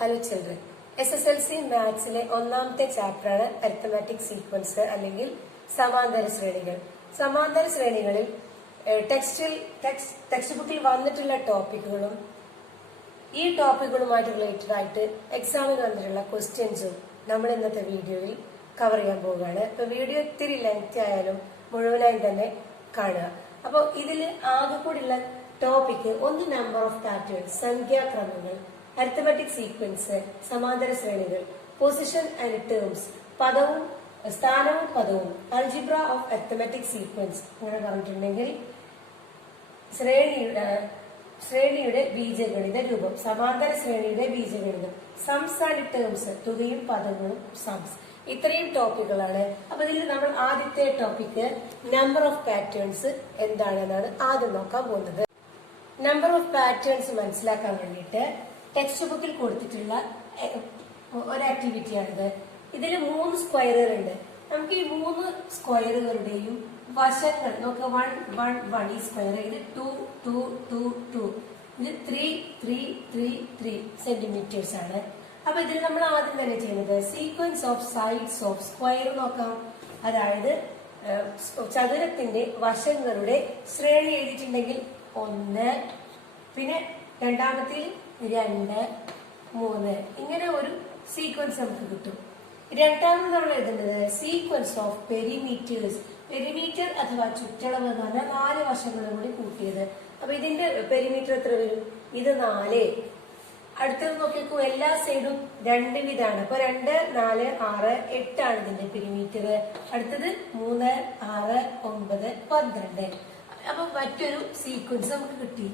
Hello children. SSLC മാത്സിലെ ഒന്നാമത്തെ ചാപ്റ്ററാണ് arithmetic sequence അല്ലെങ്കിൽ സമാന്തര ശ്രേണികൾ. സമാന്തര ശ്രേണികളിൽ ടെക്സ്റ്റ് ബുക്കിൽ വന്നിട്ടുള്ള ടോപ്പിക്കുകളും ഈ ടോപ്പിക്കുകളുമായിട്ട് റിലേറ്റഡ് ആയിട്ട് എക്സാമിന് വന്നിട്ടുള്ള ക്വസ്റ്റ്യൻസും നമ്മൾ ഇന്നത്തെ വീഡിയോയിൽ കവർ ചെയ്യാൻ പോവുകയാണ്. ഇപ്പൊ വീഡിയോ ഇത്തിരി ലെങ്ത് ആയാലും മുഴുവനായി തന്നെ കാണുക. അപ്പോൾ ഇതിൽ ആകെ കൂടിയുള്ള ടോപ്പിക്ക് ഒന്ന് നമ്പർ ഓഫ് പാറ്റേൺസ്, സംഖ്യാക്രമങ്ങൾ, അരിത്തമാറ്റിക് സീക്വൻസ്, സമാന്തര ശ്രേണികൾ, പൊസിഷൻ ആൻഡ് ടേംസ്, പദവും സ്ഥാനവും പദവും, അൽജിബ്ര ഓഫ് അരിത്തമാറ്റിക് സീക്വൻസ് അങ്ങനെ പറഞ്ഞിട്ടുണ്ടെങ്കിൽ ശ്രേണിയുടെ ബീജഗണിത രൂപം, സമാന്തര ശ്രേണിയുടെ ബീജഗണിതം, സംസ് ആൻഡ് ടേംസ്, തുകയും പദങ്ങളും സംസ്. ഇത്രയും ടോപ്പിക്കുകളാണ്. അപ്പൊ ഇതിൽ നമ്മൾ ആദ്യത്തെ ടോപ്പിക്ക് നമ്പർ ഓഫ് പാറ്റേൺസ് എന്താണെന്നാണ് ആദ്യം നോക്കാൻ പോകുന്നത്. നമ്പർ ഓഫ് പാറ്റേൺസ് മനസ്സിലാക്കാൻ വേണ്ടിയിട്ട് ടെക്സ്റ്റ് ബുക്കിൽ കൊടുത്തിട്ടുള്ള ഒരു ആക്ടിവിറ്റിയാണിത്. ഇതിൽ 3 സ്ക്വയറുകളുണ്ട്. നമുക്ക് ഈ 3 സ്ക്വയറുകളുടെയും വശങ്ങൾ നോക്കുക. 1 1 1 ഈ സ്ക്വയർ, ഇത് 2 2 2 2, ഇത് 3 3 3 3 സെന്റിമീറ്റേഴ്സ് ആണ്. അപ്പൊ ഇതിൽ നമ്മൾ ആദ്യം തന്നെ ചെയ്യുന്നത് sequence of sides of square നോക്കാം. അതായത് ചതുരത്തിന്റെ വശങ്ങളുടെ ശ്രേണി എഴുതിയിട്ടുണ്ടെങ്കിൽ 1, പിന്നെ രണ്ടാമത്തിൽ 2 3, ഇങ്ങനെ ഒരു സീക്വൻസ് നമുക്ക് കിട്ടും. രണ്ടാമത് നമ്മൾ എഴുതുന്നത് സീക്വൻസ് ഓഫ് പെരിമീറ്റേഴ്സ്. പെരിമീറ്റർ അഥവാ ചുറ്റളവ് എന്ന് പറഞ്ഞാൽ 4 വശങ്ങളും കൂടി കൂട്ടിയത്. അപ്പൊ ഇതിന്റെ പെരിമീറ്റർ എത്ര വരും? ഇത് 4. അടുത്തത് നോക്കിക്കൂ, എല്ലാ സൈഡും 2 വിധാണ്. അപ്പൊ 2 4 6 8 ആണ് ഇതിന്റെ പെരിമീറ്റർ. അടുത്തത് 3 6 9 12. അപ്പൊ മറ്റൊരു സീക്വൻസ് നമുക്ക് കിട്ടി.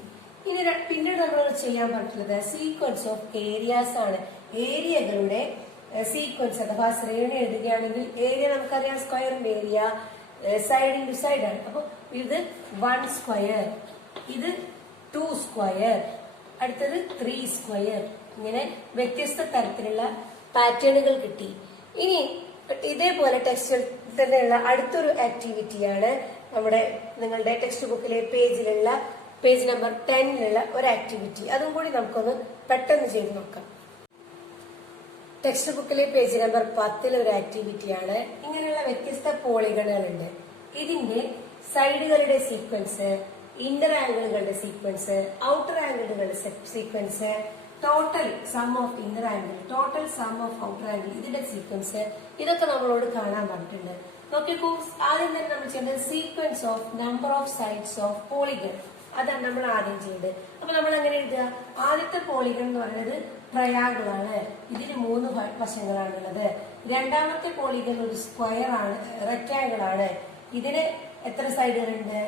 ഇനി പിന്നീട് നമ്മൾ ചെയ്യാൻ പറ്റുന്നത് സീക്വൻസ് ഓഫ് ഏരിയാസ് ആണ്. ഏരിയകളുടെ സീക്വൻസ് അഥവാ ശ്രേണി എഴുതുകയാണെങ്കിൽ ഏരിയ നമുക്കറിയാം, സ്ക്വയറിന്റെ ഏരിയ സൈഡ് ഇൻറ്റു സൈഡ് ആണ്. അപ്പൊ ഇത് 1 സ്ക്വയർ, ഇത് 2 സ്ക്വയർ, അടുത്തത് 3 സ്ക്വയർ. ഇങ്ങനെ വ്യത്യസ്ത തരത്തിലുള്ള പാറ്റേണുകൾ കിട്ടി. ഇനി ഇതേപോലെ ടെക്സ്റ്റ് തന്നെയുള്ള അടുത്തൊരു ആക്ടിവിറ്റിയാണ് നമ്മുടെ നിങ്ങളുടെ ടെക്സ്റ്റ് ബുക്കിലെ പേജ് നമ്പർ 10 ഒരു ആക്ടിവിറ്റി. അതും കൂടി നമുക്കൊന്ന് പെട്ടെന്ന് ചെയ്ത് നോക്കാം. ടെക്സ്റ്റ് ബുക്കിലെ പേജ് നമ്പർ 10 ഒരു ആക്ടിവിറ്റിയാണ്. ഇങ്ങനെയുള്ള വ്യത്യസ്ത പോളിഗണുകളുണ്ട്. ഇതിന്റെ സൈഡുകളുടെ സീക്വൻസ്, ഇന്നർ ആംഗിളുകളുടെ സീക്വൻസ്, ഔട്ടർ ആംഗിളുകളുടെ sequence, total sum of inner angle, total sum of outer angle, ഇതിന്റെ സീക്വൻസ്, ഇതൊക്കെ നമ്മളോട് കാണാൻ പറഞ്ഞിട്ടുണ്ട്. നോക്കിക്കൂ, ആദ്യം തന്നെ നമ്മൾ ചെയ്യുന്നത് sequence of number of sides of polygon. അതാണ് നമ്മൾ ആദ്യം ചെയ്യുന്നത്. അപ്പൊ നമ്മൾ എങ്ങനെ എഴുതുക? ആദ്യത്തെ പോളിഗൺ എന്ന് പറയുന്നത് ട്രയാങ്കിൾ ആണ്. ഇതിന് 3 വശങ്ങളാണുള്ളത്. രണ്ടാമത്തെ പോളിഗൺ ഒരു സ്ക്വയർ ആണ്, റെക്ടാങ്കിൾ ആണ്. ഇതിന് എത്ര സൈഡുകളുണ്ട്?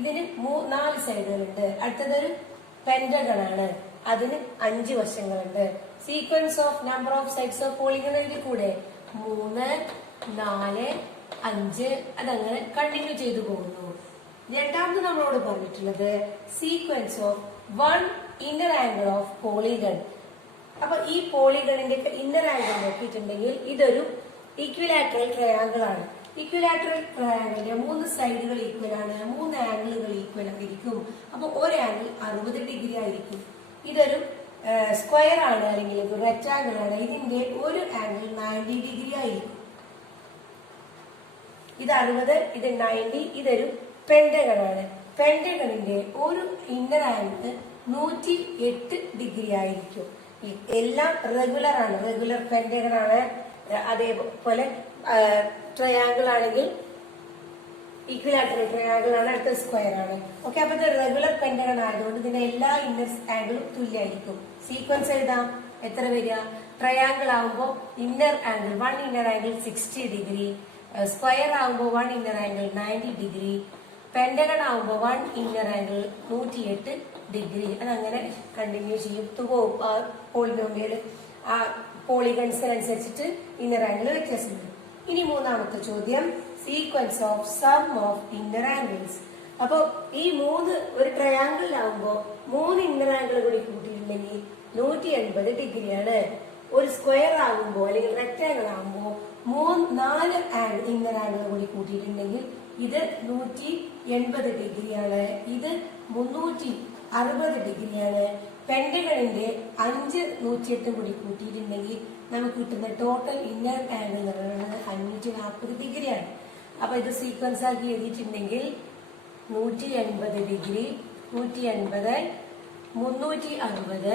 ഇതിന് 4 സൈഡുകളുണ്ട്. അടുത്തതൊരു പെന്റഗൺ ആണ്, അതിന് 5 വശങ്ങളുണ്ട്. Sequence of number of sides of polygon എഴുതി കൂടെ? 3 4 5, അതങ്ങനെ കണ്ടിന്യൂ ചെയ്തു പോകുന്നു. രണ്ടാമത് നമ്മളോട് പറഞ്ഞിട്ടുള്ളത് sequence of 1 inner angle of polygon. അപ്പൊ ഈ പോളിഗണിന്റെ ഇന്നർ ആംഗിൾ നോക്കിയിട്ടുണ്ടെങ്കിൽ ഇതൊരു ഈക്വിലാറ്ററൽ ട്രയാങ്കിൾ ആണ്. ഈക്വിലാറ്ററൽ ട്രയാങ്കിളിന്റെ 3 സൈഡുകൾ ഈക്വൽ ആണ്, 3 ആംഗിളുകൾ ഈക്വൽ ആയിരിക്കും. അപ്പൊ ഒരു ആംഗിൾ 60 ഡിഗ്രി ആയിരിക്കും. ഇതൊരു സ്ക്വയർ ആണ് അല്ലെങ്കിൽ ഒരു റെക്ടാങ്കിൾ ആണ്. ഇതിന്റെ ഒരു ആംഗിൾ 90 ഡിഗ്രി ആയിരിക്കും. ഇത് 60, ഇത് 90. ഇതൊരു പെന്റഗൺ ആണ്. പെന്റഗണിന്റെ ഒരു ഇന്നർ ആംഗിൾ 108 ഡിഗ്രി ആയിരിക്കും. എല്ലാം റെഗുലർ ആണ്, റെഗുലർ പെന്റഗൺ ആണ്. അതേപോലെ ട്രയാങ്കിൾ ആണെങ്കിൽ ഈക്വിലാറ്ററൽ ട്രയാങ്കിൾ ആണ്, അടുത്ത സ്ക്വയർ ആണ്. ഓക്കെ, അപ്പൊ ഇത് റെഗുലർ പെന്റഗൺ ആയതുകൊണ്ട് ഇതിന്റെ എല്ലാ ഇന്നർ ആംഗിളും തുല്യമായിരിക്കും. സീക്വൻസ് എഴുതാം. എത്ര വരിക? ട്രയാങ്കിൾ ആവുമ്പോൾ inner angle 1 inner angle 60 degree, square ആവുമ്പോൾ 1 ഇന്നർ ആംഗിൾ 90 ഡിഗ്രി, പെന്റഗൺ ആവുമ്പോൾ 1 ഇന്നർ ആംഗിൾ 108 ഡിഗ്രി. അതങ്ങനെ കണ്ടിന്യൂ ചെയ്യും പോകും. ആ പോളിനോമിയൽ ആ പോളിഗൺസിനനുസരിച്ചിട്ട് ഇന്നർ ആംഗിൾ വ്യത്യാസമുണ്ട്. ഇനി മൂന്നാമത്തെ ചോദ്യം sequence of sum of inner angles. അപ്പൊ ഈ 3 ഒരു ട്രയാങ്കിളിലാവുമ്പോൾ 3 ഇന്നർ ആംഗിൾ കൂടി കൂട്ടിയിട്ടുണ്ടെങ്കിൽ 180 ഡിഗ്രിയാണ്. ഒരു സ്ക്വയർ ആകുമ്പോൾ അല്ലെങ്കിൽ റെക്ടാങ്കിൾ ആകുമ്പോൾ 4 ഇന്നർ ആംഗിൾ കൂടി കൂട്ടിയിട്ടുണ്ടെങ്കിൽ ഇത് 180 ഡിഗ്രിയാണ്. ഇത് 360 ഡിഗ്രിയാണ്. പെന്റഗണിന്റെ 5 108 കൂടി കൂട്ടിയിട്ടുണ്ടെങ്കിൽ നമുക്ക് കിട്ടുന്ന ടോട്ടൽ ഇന്നർ ആംഗിൾ എന്ന് പറയുന്നത് 540 ഡിഗ്രിയാണ്. അപ്പൊ ഇത് സീക്വൻസ് ആക്കി എഴുതിയിട്ടുണ്ടെങ്കിൽ 180 ഡിഗ്രി, 180, 360,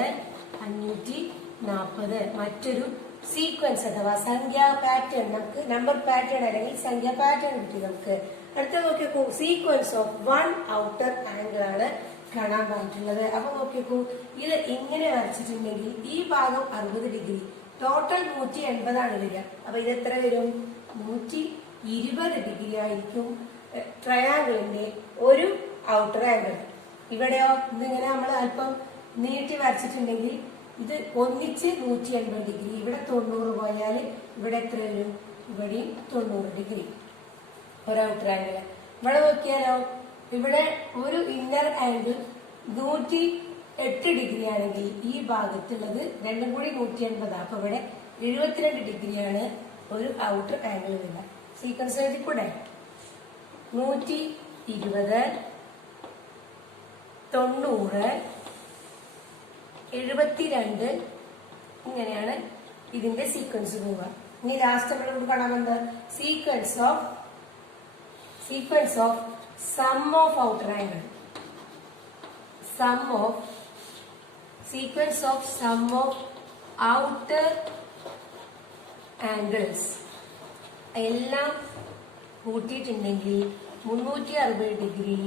540 മറ്റൊരു സീക്വൻസ് അഥവാ സംഖ്യാ പാറ്റേൺ, നമുക്ക് നമ്പർ പാറ്റേൺ അല്ലെങ്കിൽ സംഖ്യാ പാറ്റേൺ കിട്ടി. നമുക്ക് അടുത്ത നോക്കിയപ്പോ സീക്വൻസ് ഓഫ് 1 ഔട്ടർ ആംഗിൾ ആണ് കാണാൻ പറഞ്ഞിട്ടുള്ളത്. അപ്പൊ നോക്കിയപ്പോ ഇത് ഇങ്ങനെ വരച്ചിട്ടുണ്ടെങ്കിൽ ഈ ഭാഗം 60 ഡിഗ്രി, ടോട്ടൽ 180 ആണ് വരിക. അപ്പൊ ഇത് എത്ര വരും? 120 ഡിഗ്രി ആയിരിക്കും ട്രയാങ്കിളിന്റെ ഒരു ഔട്ടർ ആംഗിൾ. ഇവിടെയോ ഇതിങ്ങനെ നമ്മൾ അല്പം നീട്ടി വരച്ചിട്ടുണ്ടെങ്കിൽ ഇത് ഒന്നിച്ച് 180 ഡിഗ്രി, ഇവിടെ 90 പോയാൽ ഇവിടെ എത്ര വരും? ഇവിടെയും 90 ഡിഗ്രി ഒരു ഔട്ടർ ആംഗിൾ. ഇവിടെ നോക്കിയാലോ, ഇവിടെ ഒരു ഇന്നർ ആംഗിൾ 108 ഡിഗ്രി ആണെങ്കിൽ ഈ ഭാഗത്തുള്ളത് രണ്ടും കൂടി 180. അപ്പൊ ഇവിടെ 72 ഡിഗ്രിയാണ് ഒരു ഔട്ടർ ആംഗിൾ വരിക. സീക്വൻസ് എഴുതി കൂടെ 120, 90, 72 ഇങ്ങനെയാണ് ഇതിന്റെ സീക്വൻസ് പോവുക. ഇനി ലാസ്റ്റ് നമ്മളോട് കാണാൻ വന്നത് sequence of sum of outer angle. Sequence of sum of outer angles എല്ലാം കൂട്ടിയിട്ടുണ്ടെങ്കിൽ 360 ഡിഗ്രി,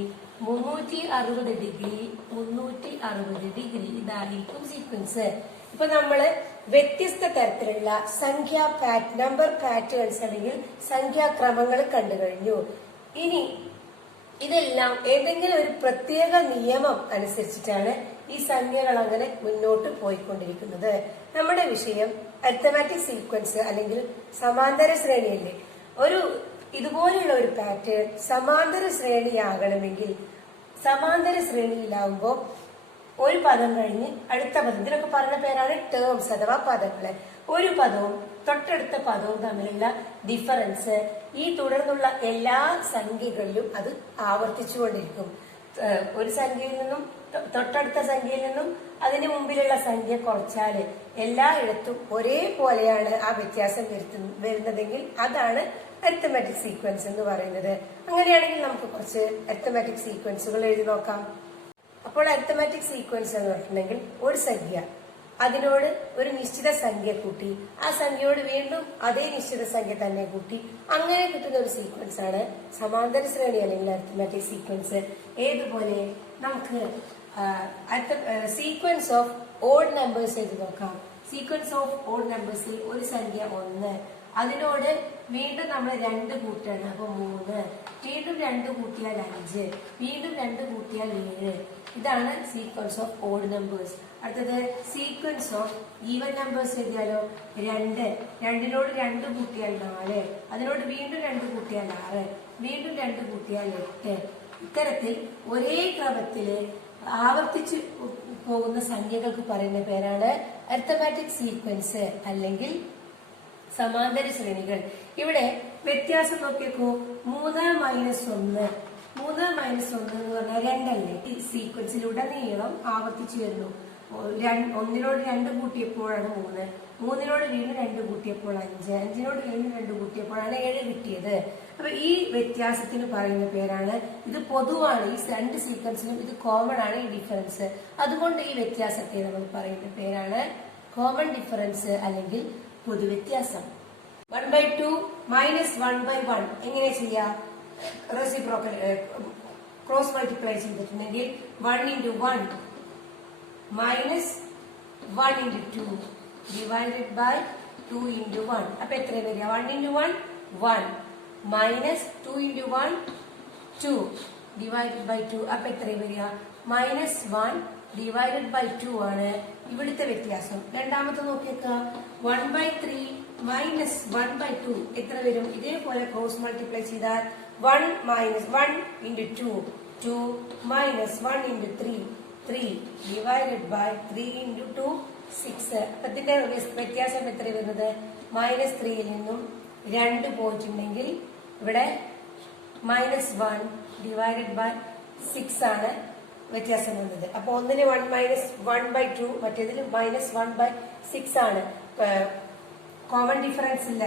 360 ഡിഗ്രി, 360 ഡിഗ്രി ഇതായിരിക്കും സീക്വൻസ്. ഇപ്പൊ നമ്മള് വ്യത്യസ്ത തരത്തിലുള്ള നമ്പർ പാറ്റേൺസ് അല്ലെങ്കിൽ സംഖ്യാക്രമങ്ങൾ കണ്ടു കഴിഞ്ഞു. ഇനി ഇതെല്ലാം ഏതെങ്കിലും ഒരു പ്രത്യേക നിയമം അനുസരിച്ചിട്ടാണ് ഈ സംഖ്യകൾ അങ്ങനെ മുന്നോട്ട് പോയിക്കൊണ്ടിരിക്കുന്നത്. നമ്മുടെ വിഷയം അരിത്തമാറ്റിക് സീക്വൻസ് അല്ലെങ്കിൽ സമാന്തര ശ്രേണിയല്ലേ. ഇതുപോലെയുള്ള ഒരു പാറ്റേൺ സമാന്തര ശ്രേണിയാകണമെങ്കിൽ സമാന്തര ശ്രേണിയിലാവുമ്പോൾ ഒരു പദം കഴിഞ്ഞ് അടുത്ത പദം, ഇതിനൊക്കെ പറഞ്ഞ പേരാണ് ടേംസ് അഥവാ പദങ്ങള്. ഒരു പദവും തൊട്ടടുത്ത പദവും തമ്മിലുള്ള ഡിഫറൻസ് ഈ തുടർന്നുള്ള എല്ലാ സംഖ്യകളിലും അത് ആവർത്തിച്ചുകൊണ്ടിരിക്കും. ഒരു സംഖ്യയിൽ നിന്നും തൊട്ടടുത്ത സംഖ്യയിൽ നിന്നും അതിന് മുമ്പിലുള്ള സംഖ്യ കുറച്ചാല് എല്ലായിടത്തും ഒരേപോലെയാണ് ആ വ്യത്യാസം വരുന്നതെങ്കിൽ അതാണ് അരിത്തമാറ്റിക് സീക്വൻസ് എന്ന് പറയുന്നത്. അങ്ങനെയാണെങ്കിൽ നമുക്ക് കുറച്ച് അരിത്തമാറ്റിക് സീക്വൻസുകൾ എഴുതി നോക്കാം. അപ്പോൾ അരിത്തമാറ്റിക് സീക്വൻസ് എന്ന് പറഞ്ഞിട്ടുണ്ടെങ്കിൽ ഒരു സംഖ്യ, അതിനോട് ഒരു നിശ്ചിത സംഖ്യ കൂട്ടി, ആ സംഖ്യയോട് വീണ്ടും അതേ നിശ്ചിത സംഖ്യ തന്നെ കൂട്ടി, അങ്ങനെ കിട്ടുന്ന ഒരു സീക്വൻസ് ആണ് സമാന്തര ശ്രേണി അല്ലെങ്കിൽ അരിത്തമാറ്റിക് സീക്വൻസ്. ഏതുപോലെ നമുക്ക് സീക്വൻസ് ഓഫ് ഓഡ് നമ്പേഴ്സ് എഴുതി നോക്കാം. സീക്വൻസ് ഓഫ് ഓഡ് നമ്പേഴ്സിൽ ഒരു സംഖ്യ 1, അതിനോട് വീണ്ടും നമ്മൾ 2 കൂട്ടാണ്, അപ്പൊ 3, വീണ്ടും 2 കൂട്ടിയാൽ 5, വീണ്ടും 2 കൂട്ടിയാൽ 7. ഇതാണ് സീക്വൻസ് ഓഫ് ഓഡ് നമ്പേഴ്സ്. അടുത്തത് സീക്വൻസ് ഓഫ് ഈവൻ നമ്പേഴ്സ് എഴുതിയാലോ, 2, 2നോട് 2 കൂട്ടിയാൽ 4, അതിനോട് വീണ്ടും 2 കൂട്ടിയാൽ 6, വീണ്ടും 2 കൂട്ടിയാൽ 8. ഇത്തരത്തിൽ ഒരേ ക്രമത്തില് ആവർത്തിച്ച് പോകുന്ന സംഖ്യകൾക്ക് പറയുന്ന പേരാണ് അരിത്തമാറ്റിക് സീക്വൻസ് അല്ലെങ്കിൽ സമാന്തര ശ്രേണികൾ. ഇവിടെ വ്യത്യാസം നോക്കിയേക്കൂ. 3 - 1, 3 - 1 എന്ന് പറഞ്ഞാൽ 2 അല്ലേ. ഈ സീക്വൻസിലുടനീളം ആവർത്തിച്ചു വരുന്നു. 1നോട് 2 കൂട്ടിയപ്പോഴാണ് 3, 3നോട് വീണ്ടും 2 കൂട്ടിയപ്പോൾ 5, 5നോട് വീണ്ടും 2 കൂട്ടിയപ്പോഴാണ് 7 കിട്ടിയത്. അപ്പൊ ഈ വ്യത്യാസത്തിന് പറയുന്ന പേരാണ്, ഇത് പൊതുവാണ്, ഈ 2 സീക്വൻസിലും ഇത് കോമൺ ആണ് ഈ ഡിഫറൻസ്. അതുകൊണ്ട് ഈ വ്യത്യാസത്തെ നമ്മൾ പറയുന്ന പേരാണ് കോമൺ ഡിഫറൻസ് അല്ലെങ്കിൽ പൊതുവ്യത്യാസം. 1/2 - 1/1 എങ്ങനെ ചെയ്യാം? റെസിപ്രോക്കൽ ക്രോസ് മൾട്ടിപ്ലൈ ചെയ്തിട്ടുണ്ടെങ്കിൽ 1 × 1 മൈനസ് 1 × 2 ഡിവൈഡഡ് ബൈ 2 × 1. അപ്പൊ എത്ര വരിക? 1 × 1 1 മൈനസ് 2 × 1 2 ഡിവൈഡഡ് ബൈ 2. അപ്പൊ എത്ര വരിക? -1 ഡിവൈഡഡ് ബൈ 2 ആണ് ഇവിടുത്തെ വ്യത്യാസം. രണ്ടാമത്തെ നോക്കിയേക്കുക. 1/3 മൈനസ് 1/2 എത്ര വരും? ഇതേപോലെ ക്രോസ് മൾട്ടിപ്ലൈ ചെയ്താൽ 1 - 1 × 2 2 മൈനസ് 1 × 3 3 ഡിവൈഡഡ് ബൈ 3 × 2 6. അപ്പൊ ഇതിന്റെ വ്യത്യാസം എത്ര വരുന്നത്? -3ൽ നിന്നും 2 പോയിട്ടുണ്ടെങ്കിൽ ഇവിടെ -1 ഡിവൈഡഡ് ബൈ 6 ആണ് വ്യത്യാസം വന്നത്. അപ്പൊ ഒന്നിന് 1-1/2, മറ്റേതിൽ -1/6 ആണ്. കോമൺ ഡിഫറൻസ് ഇല്ല.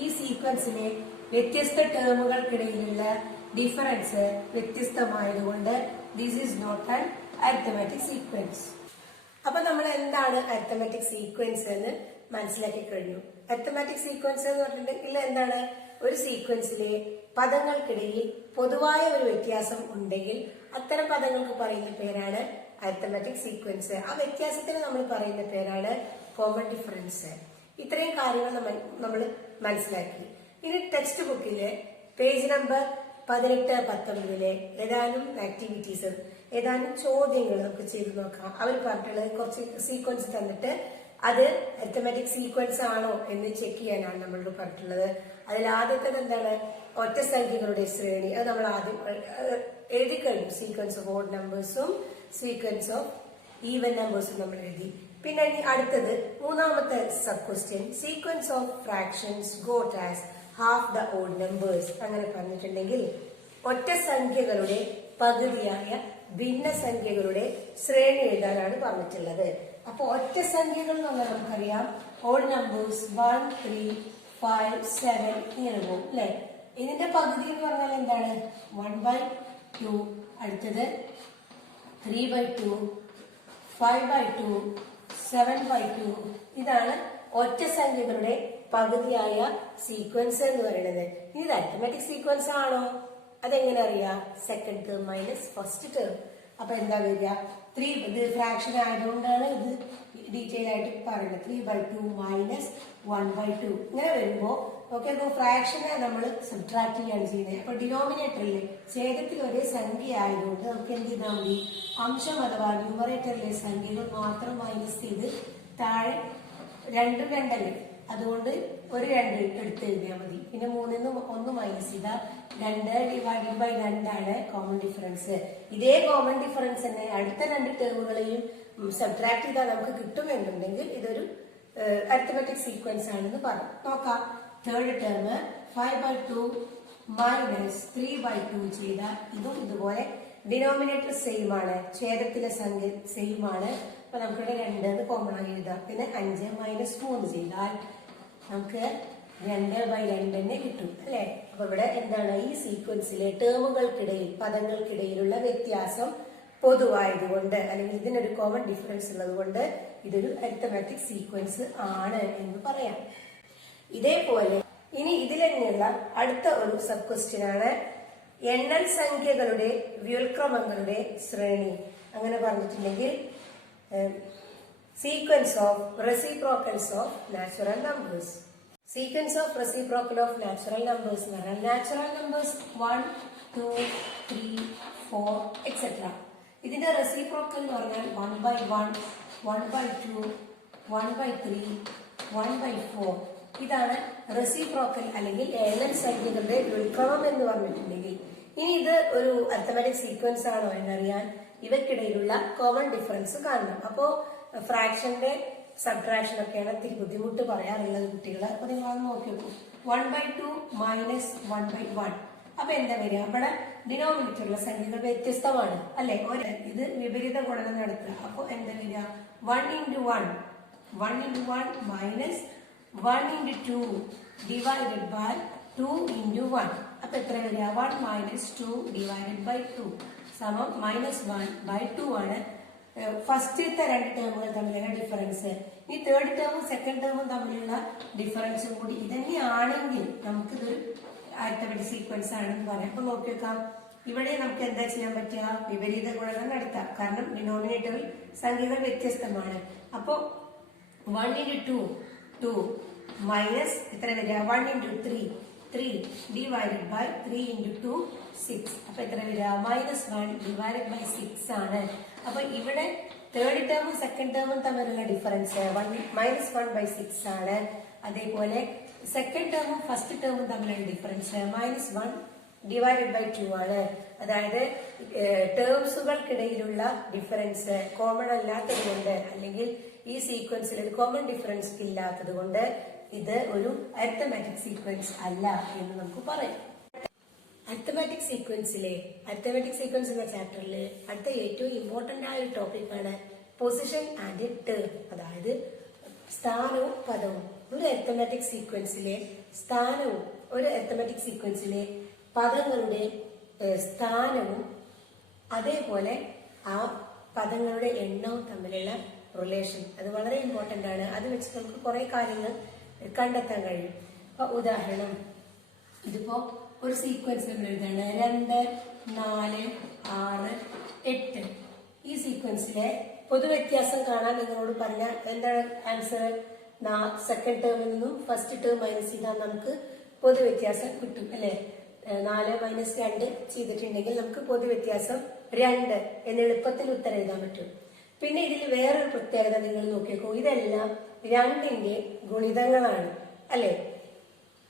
ഈ സീക്വൻസിലെ വ്യത്യസ്ത ടേമുകൾക്കിടയിലുള്ള ഡിഫറൻസ് വ്യത്യസ്തമായതുകൊണ്ട് this is not an arithmetic sequence. അപ്പൊ നമ്മൾ എന്താണ് അരിത്തമാറ്റിക് സീക്വൻസ് എന്ന് മനസ്സിലാക്കി കഴിഞ്ഞു. അരിത്തമാറ്റിക് സീക്വൻസ് എന്ന് പറഞ്ഞിട്ടുണ്ടെങ്കിൽ എന്താണ്? ഒരു സീക്വൻസിലെ പദങ്ങൾക്കിടയിൽ പൊതുവായ ഒരു വ്യത്യാസം ഉണ്ടെങ്കിൽ അത്തരം പദങ്ങൾക്ക് പറയുന്ന പേരാണ് അരിത്തമാറ്റിക് സീക്വൻസ്. ആ വ്യത്യാസത്തിന് നമ്മൾ പറയുന്ന പേരാണ് കോമൺ ഡിഫറൻസ്. ഇത്രയും കാര്യങ്ങൾ നമ്മൾ മനസ്സിലാക്കി. ഇനി ടെക്സ്റ്റ് ബുക്കിലെ പേജ് നമ്പർ 18-19 ഏതാനും ആക്ടിവിറ്റീസ്, ഏതാനും ചോദ്യങ്ങൾ നമുക്ക് ചെയ്ത് നോക്കാം. അവർ പറഞ്ഞിട്ടുള്ളത് കുറച്ച് സീക്വൻസ് തന്നിട്ട് അത് അരിത്തമാറ്റിക് സീക്വൻസ് ആണോ എന്ന് ചെക്ക് ചെയ്യാനാണ് നമ്മളോട് പറഞ്ഞിട്ടുള്ളത്. അതിൽ ആദ്യത്തേത് എന്താണ്? ഒറ്റ സംഖ്യകളുടെ ശ്രേണി. അത് നമ്മൾ ആദ്യം എഴുതി കഴിഞ്ഞു. സീക്വൻസ് ഓഫ് ഓഡ് നമ്പേഴ്സും സീക്വൻസ് ഓഫ് ഈവൻ നമ്പേഴ്സും നമ്മൾ എഴുതി. പിന്നെ ഇനി അടുത്തത് മൂന്നാമത്തെ sub question, sequence of fractions got as half the odd numbers. അങ്ങനെ പറഞ്ഞിട്ടുണ്ടെങ്കിൽ ഒറ്റ സംഖ്യകളുടെ പകുതിയായ ഭിന്നസംഖ്യകളുടെ ശ്രേണി എഴുതാനാണ് പറഞ്ഞിട്ടുള്ളത്. അപ്പൊ ഒറ്റ സംഖ്യകൾ എന്ന് പറഞ്ഞാൽ നമുക്കറിയാം ഓഡ് നമ്പേഴ്സ് 1, 3, 5, 7 ഇങ്ങനെ പോകും അല്ലെ. ഇതിന്റെ പകുതി എന്ന് പറഞ്ഞാൽ എന്താണ്? 1/2, അടുത്തത് 3/2, 5/2, 7/2. ഇതാണ് ഒറ്റ സംഖ്യകളുടെ പകുതിയായ സീക്വൻസ് എന്ന് പറയുന്നത്. ഇത് അരിത്തമാറ്റിക് സീക്വൻസ് ആണോ? അതെങ്ങനെ അറിയാം? Second term minus first term. അപ്പൊ എന്താ വരിക? 3 ഇത് ഫ്രാക്ഷൻ ആയതുകൊണ്ടാണ് ഇത് ഡീറ്റെയിൽ ആയിട്ട് പറയുന്നത്. 3/2 മൈനസ് 1/2 ഇങ്ങനെ വരുമ്പോ ഓക്കെ. അപ്പൊ ഫ്രാക്ഷനെ നമ്മൾ സബ്ട്രാക്ട് ചെയ്യാണ് ചെയ്യുന്നത്. അപ്പൊ ഡിനോമിനേറ്ററിലെ ഛേദത്തിൽ ഒരേ സംഖ്യ ആയതുകൊണ്ട് നമുക്ക് എന്ത് ചെയ്താൽ മതി? അംശം അഥവാ ന്യൂമറേറ്ററിലെ സംഖ്യകൾ മാത്രം മൈനസ് ചെയ്ത് താഴെ 2 2 അതുകൊണ്ട് ഒരു 2 എടുത്ത് എഴുതിയാൽ മതി. പിന്നെ 3 1 മൈനസ് ചെയ്താൽ 2/2 ആണ് കോമൺ ഡിഫറൻസ്. ഇതേ കോമൺ ഡിഫറൻസ് തന്നെ അടുത്ത 2 ടേമുകളെയും സബ്ട്രാക്ട് ചെയ്താൽ നമുക്ക് കിട്ടുമെന്നുണ്ടെങ്കിൽ ഇതൊരു അരിത്തമാറ്റിക് സീക്വൻസ് ആണെന്ന് പറഞ്ഞു. നോക്കാം. തേർഡ് ടേം 5/2 മൈനസ് 3/2 ചെയ്താൽ ഇതും ഇതുപോലെ ഡിനോമിനേറ്റർ സെയിം ആണ്, ഛേദത്തിലെ സംഖ്യ സെയിം ആണ്. അപ്പൊ നമുക്കിവിടെ 2 കോമൺ ആയി എഴുതാം. പിന്നെ 5 മൈനസ് 3 ചെയ്താൽ നമുക്ക് 2/2 തന്നെ കിട്ടും അല്ലെ. അപ്പൊ ഇവിടെ എന്താണ്? ഈ സീക്വൻസിലെ ടേമുകൾക്കിടയിൽ പദങ്ങൾക്കിടയിലുള്ള വ്യത്യാസം പൊതുവായതുകൊണ്ട് അല്ലെങ്കിൽ ഇതിനൊരു കോമൺ ഡിഫറൻസ് ഉള്ളത് കൊണ്ട് ഇതൊരു അരിത്തമാറ്റിക് സീക്വൻസ് ആണ് എന്ന് പറയാം. ഇതേപോലെ ഇനി ഇതിൽ തന്നെയുള്ള അടുത്ത ഒരു സബ് ക്വസ്റ്റ്യൻ ആണ് എണ്ണൽ സംഖ്യകളുടെ വ്യുൽക്രമങ്ങളുടെ ശ്രേണി. അങ്ങനെ പറഞ്ഞിട്ടുണ്ടെങ്കിൽ sequence of reciprocals of natural numbers. Sequence of reciprocal of natural numbers എന്ന് പറഞ്ഞാൽ നാച്ചുറൽ നമ്പേഴ്സ് 1, 2, 3, 4 എക്സെട്ര. ഇതിന്റെ റെസിപ്രോക്കൽ എന്ന് പറഞ്ഞാൽ 1/1, 1/2, 1/3, 1/4. ഇതാണ് റെസിപ്രോക്കൽ അല്ലെങ്കിൽ ഏലൻ സംഖ്യകളുടെ വ്യുൽക്രമം എന്ന് പറഞ്ഞിട്ടുണ്ടെങ്കിൽ. ഇനി ഇത് ഒരു അരിത്തമാറ്റിക് സീക്വൻസ് ആണോ എന്നറിയാൻ ഇവയ്ക്കിടയിലുള്ള കോമൺ ഡിഫറൻസ് കാണണം. അപ്പോ ഫ്രാക്ഷന്റെ സബ്ട്രാക്ഷൻ ഒക്കെയാണ് ഇത്തിരി ബുദ്ധിമുട്ട് പറയാറുള്ളത് കുട്ടികൾ. അപ്പൊ നിങ്ങൾ അത് നോക്കി നോക്കൂ. 1/2 മൈനസ് 1/1. അപ്പൊ എന്താ വരിക? ഇവിടെ ഡിനോമിനേറ്ററുള്ള സംഖ്യകൾ വ്യത്യസ്തമാണ് അല്ലെ. ഇത് വിപരീത ഗുണനം നടത്തുക. അപ്പൊ എന്താ വരിക? 1 × 1 മൈനസ് 1 × 2 ഡിവൈഡഡ് ബൈ 2 × 1. അപ്പൊ എത്ര വരിക? 1 മൈനസ് 2 ഡിവൈഡഡ് ബൈ 2 സമം -1/2 ആണ്. ഫസ്റ്റത്തെ 2 ടേമുകൾ തമ്മിലുള്ള ഡിഫറൻസ്. ഈ തേർഡ് ടേമും സെക്കൻഡ് ടേമും തമ്മിലുള്ള ഡിഫറൻസും കൂടി ഇതന്നെയാണെങ്കിൽ നമുക്കിതൊരു അരിത്തമാറ്റിക് സീക്വൻസ് ആണെന്ന് പറയാം. അപ്പൊ നോക്കി വെക്കാം. ഇവിടെ നമുക്ക് എന്താ ചെയ്യാൻ പറ്റുക? വിപരീത ഗുണനം നടത്താം. കാരണം ഡിനോമിനേറ്ററിൽ സംഖ്യകൾ വ്യത്യസ്തമാണ്. അപ്പൊ 1 × 2 2 മൈനസ് എത്ര വരിക? 1 × 3 ഡിവൈഡഡ് ബൈ 3 × 2 6. അപ്പൊ എത്ര വരിക? -1 ഡിവൈഡഡ് ബൈ 6 ആണ്. അപ്പൊ ഇവിടെ തേർഡ് ടേമും സെക്കൻഡ് ടേമും തമ്മിലുള്ള ഡിഫറൻസ് -1/6 ആണ്. അതേപോലെ സെക്കൻഡ് ടേമും ഫസ്റ്റ് ടേമും തമ്മിലുള്ള ഡിഫറൻസ് -1 ഡിവൈഡഡ് ബൈ 2 ആണ്. അതായത് ടേംസുകൾക്കിടയിലുള്ള ഡിഫറൻസ് കോമൺ അല്ലാത്തത് കൊണ്ട് അല്ലെങ്കിൽ ഈ സീക്വൻസിൽ ഒരു കോമൺ ഡിഫറൻസ് ഇല്ലാത്തത് കൊണ്ട് ഇത് ഒരു അരിത്തമാറ്റിക് സീക്വൻസ് അല്ല എന്ന് നമുക്ക് പറയാം. അരിത്തമാറ്റിക് സീക്വൻസ് എന്ന ചാപ്റ്ററിൽ അടുത്ത ഏറ്റവും ഇമ്പോർട്ടന്റ് ആയ ഒരു ടോപ്പിക്കാണ് പൊസിഷൻ ആൻഡ് ടേം, അതായത് സ്ഥാനവും പദവും. ഒരു അരിത്തമാറ്റിക് സീക്വൻസിലെ സ്ഥാനവും ഒരു അരിത്തമാറ്റിക് സീക്വൻസിലെ പദങ്ങളുടെ സ്ഥാനവും അതേപോലെ ആ പദങ്ങളുടെ എണ്ണവും തമ്മിലുള്ള റിലേഷൻ, അത് വളരെ ഇമ്പോർട്ടന്റ് ആണ്. അത് വെച്ച് നമുക്ക് കുറെ കാര്യങ്ങൾ കണ്ടെത്താൻ കഴിയും. അപ്പൊ ഉദാഹരണം, ഇതിപ്പോ ഒരു സീക്വൻസ് നമ്മൾ എഴുതാണ് 2, 4, 6, 8. ഈ സീക്വൻസിലെ പൊതുവ്യത്യാസം കാണാൻ നിങ്ങളോട് പറഞ്ഞാൽ എന്താണ് ആൻസർ? സെക്കൻഡ് ടേമിൽ നിന്നും ഫസ്റ്റ് ടേം മൈനസ് ചെയ്താൽ നമുക്ക് പൊതുവ്യത്യാസം കിട്ടും അല്ലെ. 4 - 2 ചെയ്തിട്ടുണ്ടെങ്കിൽ നമുക്ക് പൊതുവ്യത്യാസം 2 എന്ന് എളുപ്പത്തിൽ ഉത്തരം എഴുതാൻ പറ്റും. പിന്നെ ഇതിൽ വേറൊരു പ്രത്യേകത നിങ്ങൾ നോക്കിയേക്കോ, ഇതെല്ലാം 2ന്റെ ഗുണിതങ്ങളാണ് അല്ലെ.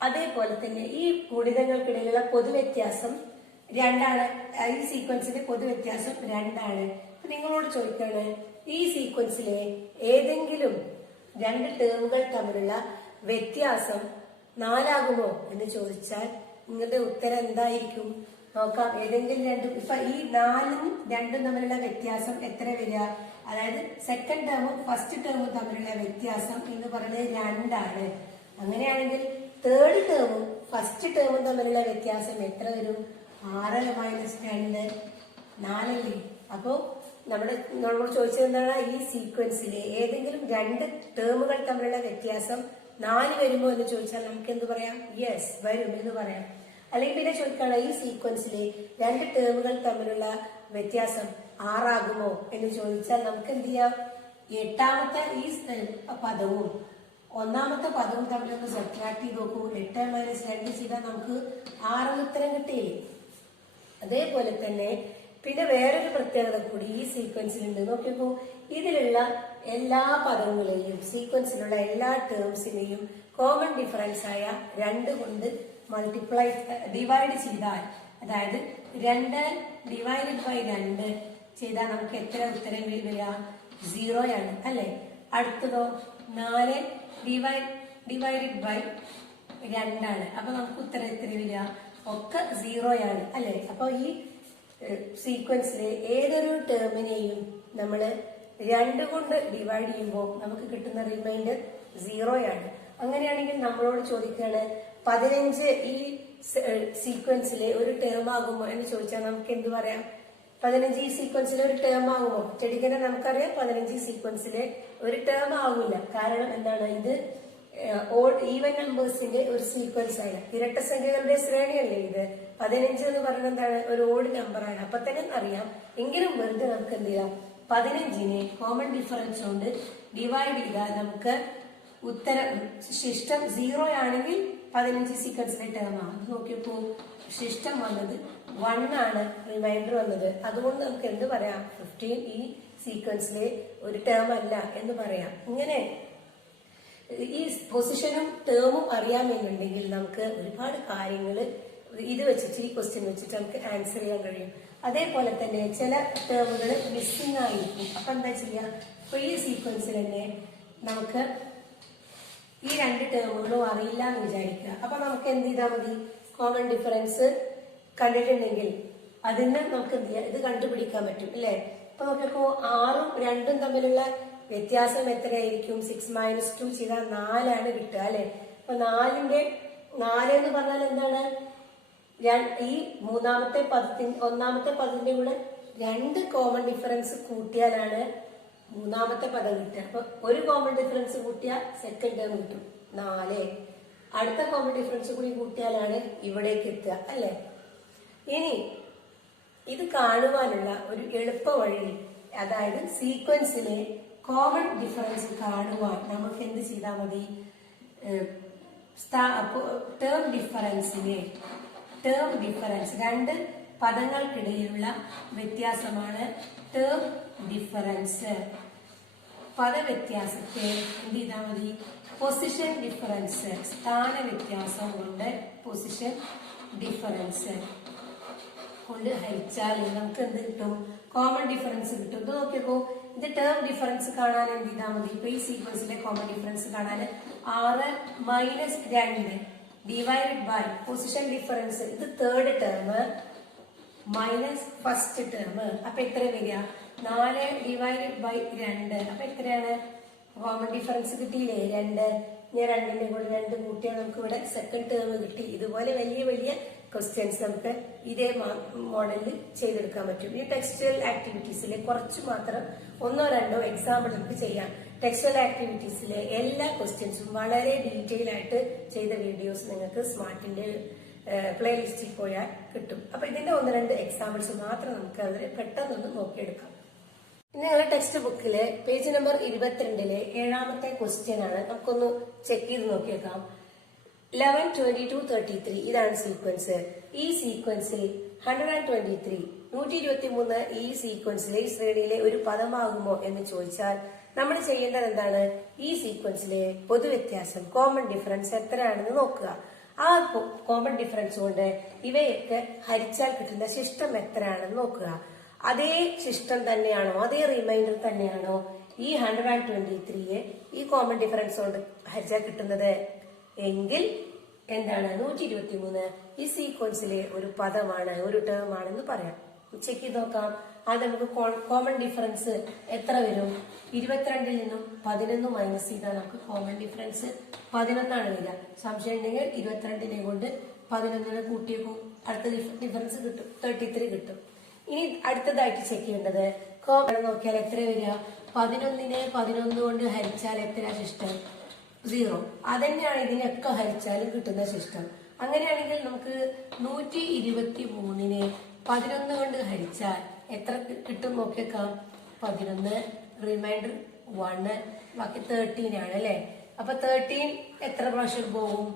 അതേപോലെ തന്നെ ഈ ഗുണിതങ്ങൾക്കിടയിലുള്ള പൊതുവ്യത്യാസം 2ആണ്. ഈ സീക്വൻസിന്റെ പൊതുവ്യത്യാസം 2ആണ്. നിങ്ങളോട് ചോദിക്കാണ്, ഈ സീക്വൻസിലെ ഏതെങ്കിലും 2 ടേമുകൾ തമ്മിലുള്ള വ്യത്യാസം 4 എന്ന് ചോദിച്ചാൽ നിങ്ങളുടെ ഉത്തരം എന്തായിരിക്കും? നോക്കാം. ഏതെങ്കിലും 2, ഇപ്പൊ ഈ 4ഉം 2ഉം തമ്മിലുള്ള വ്യത്യാസം എത്ര വരിക? അതായത് സെക്കൻഡ് ടേമും ഫസ്റ്റ് ടേമും തമ്മിലുള്ള വ്യത്യാസം എന്ന് പറയുന്നത് 2ആണ്. അങ്ങനെയാണെങ്കിൽ തേർഡ് ടേമും ഫസ്റ്റ് ടേമും തമ്മിലുള്ള വ്യത്യാസം എത്ര വരും? 6 - 2 4 അപ്പോ നമ്മളോട് ചോദിച്ചത് എന്താണ്? ഈ സീക്വൻസിലെ ഏതെങ്കിലും 2 ടേമുകൾ തമ്മിലുള്ള വ്യത്യാസം 4 വരുമോ എന്ന് ചോദിച്ചാൽ നമുക്ക് എന്ത് പറയാം? യെസ്, വരും എന്ന് പറയാം. അല്ലെങ്കിൽ പിന്നെ ചോദിക്കാണ്, ഈ സീക്വൻസിലെ 2 ടേമുകൾ തമ്മിലുള്ള വ്യത്യാസം 6 എന്ന് ചോദിച്ചാൽ നമുക്ക് എന്ത് ചെയ്യാം? 8ാമത്തെ ഈ പദവും 1ാമത്തെ പദവും തമ്മിലൊന്ന് സബ്ട്രാക്ട് ചെയ്ത് നോക്കൂ. 8 - 2 ചെയ്താൽ നമുക്ക് 6 ഉത്തരം കിട്ടിയില്ലേ? അതേപോലെ തന്നെ പിന്നെ വേറൊരു പ്രത്യേകത കൂടി ഈ സീക്വൻസിലുണ്ട്. നോക്കിയപ്പോ ഇതിലുള്ള എല്ലാ പദങ്ങളെയും സീക്വൻസിലുള്ള എല്ലാ ടേംസിനെയും കോമൺ ഡിഫറൻസ് ആയ 2 കൊണ്ട് ഡിവൈഡ് ചെയ്താൽ, അതായത് 2 / 2 ചെയ്താൽ നമുക്ക് എത്ര ഉത്തരം വരിക? 0 ആണ് അല്ലെ. അടുത്തതോ 4 ഡിവൈഡഡ് ബൈ 2 ആണ്. അപ്പൊ നമുക്ക് ഉത്തരം എത്ര വരിക? ഒക്കെ 0 ആണ് അല്ലെ. അപ്പൊ ഈ സീക്വൻസിലെ ഏതൊരു ടേമിനെയും നമ്മൾ 2 കൊണ്ട് ഡിവൈഡ് ചെയ്യുമ്പോൾ നമുക്ക് കിട്ടുന്ന റിമൈൻഡർ 0 ആണ്. അങ്ങനെയാണെങ്കിൽ നമ്മളോട് ചോദിക്കുകയാണ്, 15 ഈ സീക്വൻസിലെ ഒരു ടേം ആകുമോ എന്ന് ചോദിച്ചാൽ നമുക്ക് എന്ത് പറയാം? 15 ഈ സീക്വൻസിലെ ഒരു ടേം ആകുമോ? ചെടിക്കനെ നമുക്കറിയാം 15 സീക്വൻസിലെ ഒരു ടേം ആകില്ല. കാരണം എന്താണ്? ഇത് ഈവൻ നമ്പേഴ്സിന്റെ ഒരു സീക്വൻസ് ആണ്, ഇരട്ട സംഖ്യകളുടെ ശ്രേണിയല്ലേ ഇത്. 15 എന്ന് പറയുന്നത് എന്താണ്? ഒരു ഓഡ് നമ്പർ ആണ്. അപ്പൊ തന്നെ അറിയാം. എങ്കിലും വെറുതെ നമുക്ക് എന്ത് ചെയ്യാം? 15നെ കോമൺ ഡിഫറൻസ് കൊണ്ട് ഡിവൈഡ് ചെയ്താൽ നമുക്ക് ഉത്തരം ശിഷ്ടം 0 ആണെങ്കിൽ 15 സീക്വൻസിലെ ടേം ആണ്. അത് നോക്കിയപ്പോ ശിഷ്ടം വന്നത് 1 ആണ്, റിമൈൻഡർ വന്നത്. അതുകൊണ്ട് നമുക്ക് എന്ത് പറയാം? 15 ഈ സീക്വൻസിലെ ഒരു ടേം അല്ല എന്ന് പറയാം. ഇങ്ങനെ ഈ പൊസിഷനും ടേമും അറിയാമെന്നുണ്ടെങ്കിൽ നമുക്ക് ഒരുപാട് കാര്യങ്ങൾ ഇത് വെച്ചിട്ട്, ഈ ക്വസ്റ്റ്യൻ വെച്ചിട്ട് നമുക്ക് ആൻസർ ചെയ്യാൻ കഴിയും. അതേപോലെ തന്നെ ചില ടേമുകൾ മിസ്സിംഗ് ആയിരിക്കും. അപ്പൊ എന്താ ചെയ്യാ? ഇപ്പൊ ഈ സീക്വൻസിൽ തന്നെ നമുക്ക് ഈ 2 ടേമുകളും അറിയില്ല എന്ന് വിചാരിക്കുക. അപ്പൊ നമുക്ക് എന്ത് ചെയ്താൽ മതി? കോമൺ ഡിഫറൻസ് കണ്ടിട്ടുണ്ടെങ്കിൽ അതിന് നമുക്ക് എന്ത് ചെയ്യാം? ഇത് കണ്ടുപിടിക്കാൻ പറ്റും അല്ലെ. അപ്പൊ നോക്കിയപ്പോ 6ഉം 2ഉം തമ്മിലുള്ള വ്യത്യാസം എത്രയായിരിക്കും? 6 - 2 ചെയ്താൽ 4 ആണ് കിട്ടുക അല്ലെ. അപ്പൊ 4 എന്ന് പറഞ്ഞാൽ എന്താണ്? ഈ 1ാമത്തെ പദത്തിന്റെ കൂടെ 2 കോമൺ ഡിഫറൻസ് കൂട്ടിയാലാണ് 3ാമത്തെ പദം കിട്ടുക. അപ്പൊ ഒരു കോമൺ ഡിഫറൻസ് കൂട്ടിയാൽ സെക്കൻഡ് ടേം കിട്ടും 4. അടുത്ത കോമൺ ഡിഫറൻസ് കൂടി കൂട്ടിയാലാണ് ഇവിടേക്ക് എത്തുക അല്ലെ. ഇനി ഇത് കാണുവാനുള്ള ഒരു എളുപ്പ വഴി, അതായത് സീക്വൻസിലെ കോമൺ ഡിഫറൻസ് കാണുവാൻ നമുക്ക് എന്ത് ചെയ്താൽ മതി? ടേം ഡിഫറൻസ് 2 പദങ്ങൾക്കിടയിലുള്ള വ്യത്യാസമാണ് ടേം ഡിഫറൻസ്. പദവ്യത്യാസത്തെ എന്ത് ചെയ്താൽ മതി? പൊസിഷൻ ഡിഫറൻസ്, സ്ഥാന വ്യത്യാസം കൊണ്ട് പൊസിഷൻ ഡിഫറൻസ് കൊണ്ട് ഹരിച്ചാൽ നമുക്ക് എന്ത് കിട്ടും? കോമൺ ഡിഫറൻസ് കിട്ടും. ഇത് നോക്കിയപ്പോ ഇത് ടേം ഡിഫറൻസ് കാണാൻ എന്ത് ചെയ്താൽ മതി? ഇപ്പൊ ഈ സീക്വൻസിലെ കോമൺ ഡിഫറൻസ് കാണാൻ 6 - 2 ഡിവൈഡഡ് ബൈ പൊസിഷൻ ഡിഫറൻസ്, ഇത് third term minus first term. അപ്പൊ എത്ര വരിക? 4 ഡിവൈഡഡ് ബൈ 2. അപ്പൊ എത്രയാണ്? കോമൺ ഡിഫറൻസ് കിട്ടിയില്ലേ? 2. ഞാൻ 2ന്റെ കൂടെ 2 കൂട്ടിയാൽ നമുക്ക് ഇവിടെ സെക്കൻഡ് ടേം കിട്ടി. ഇതുപോലെ വലിയ വലിയ ക്വസ്റ്റ്യൻസ് നമുക്ക് ഇതേ മോഡലിൽ ചെയ്തെടുക്കാൻ പറ്റും. ഈ ടെക്സ്റ്റൈൽ ആക്ടിവിറ്റീസിലെ കുറച്ച് മാത്രം 1-2 എക്സാമ്പിൾ നമുക്ക് ചെയ്യാം. ടെക്സ്റ്റൈൽ ആക്ടിവിറ്റീസിലെ എല്ലാ ക്വസ്റ്റ്യൻസും വളരെ ഡീറ്റെയിൽ ആയിട്ട് ചെയ്ത വീഡിയോസ് നിങ്ങൾക്ക് സ്മാർട്ടിന്റെ പ്ലേലിസ്റ്റിൽ പോയാൽ കിട്ടും. അപ്പൊ ഇതിന്റെ 1-2 എക്സാമ്പിൾസ് മാത്രം നമുക്ക് അതിൽ പെട്ടെന്നൊന്ന് നോക്കിയെടുക്കാം. നിങ്ങളുടെ ടെക്സ്റ്റ് ബുക്കിലെ പേജ് നമ്പർ 22-ലെ 7ാമത്തെ ക്വസ്റ്റ്യൻ ആണ്. നമുക്കൊന്ന് ചെക്ക് ചെയ്ത് നോക്കിയേക്കാം. 11, 22, 33 ഇതാണ് സീക്വൻസ്. ഈ സീക്വൻസിൽ 123 123 ഈ സീക്വൻസിലെ ഈ ശ്രേണിയിലെ ഒരു പദമാകുമോ എന്ന് ചോദിച്ചാൽ നമ്മൾ ചെയ്യേണ്ടത് എന്താണ്? ഈ സീക്വൻസിലെ പൊതുവ്യത്യാസം കോമൺ ഡിഫറൻസ് എത്രയാണെന്ന് നോക്കുക. ആ കോമൺ ഡിഫറൻസ് കൊണ്ട് ഇവയൊക്കെ ഹരിച്ചാൽ കിട്ടുന്ന ശിഷ്ടം എത്രയാണെന്ന് നോക്കുക. അതേ ശിഷ്ടം തന്നെയാണോ, അതേ റിമൈൻഡർ തന്നെയാണോ ഈ 123 ഈ കോമൺ ഡിഫറൻസ് കൊണ്ട് ഹരിച്ചാൽ കിട്ടുന്നത് എങ്കിൽ എന്താണ്? 123 ഈ സീക്വൻസിലെ ഒരു പദമാണ്, ഒരു ടേം ആണെന്ന് പറയാം. ചെക്ക് ചെയ്ത് നോക്കാം. ആദ്യം നമുക്ക് കോമൺ ഡിഫറൻസ് എത്ര വരും? 22-ൽ നിന്നും 11 മൈനസ് ചെയ്താൽ നമുക്ക് കോമൺ ഡിഫറൻസ് 11 വരിക. സംശയം ഉണ്ടെങ്കിൽ 22-നെ കൊണ്ട് 11 കൂട്ടിയേക്കും, അടുത്ത ഡിഫറൻസ് കിട്ടും, 33 കിട്ടും. ഇനി അടുത്തതായിട്ട് ചെക്ക് ചെയ്യേണ്ടത് കോമൺ നോക്കിയാൽ എത്ര വരിക? 11-നെ 11 കൊണ്ട് ഹരിച്ചാൽ എത്ര ശിഷ്ടം? 0. അതന്നെയാണ് ഇതിനൊക്കെ ഹരിച്ചാലും കിട്ടുന്ന ശിഷ്ടം. അങ്ങനെയാണെങ്കിൽ നമുക്ക് 123-നെ 11 കൊണ്ട് ഹരിച്ചാൽ എത്ര കിട്ടും നോക്കിയേക്കാം? 11, റിമൈൻഡർ 1, ബാക്കി 13 ആണ് അല്ലെ. അപ്പൊ 13 എത്ര പ്രാവശ്യം പോകും?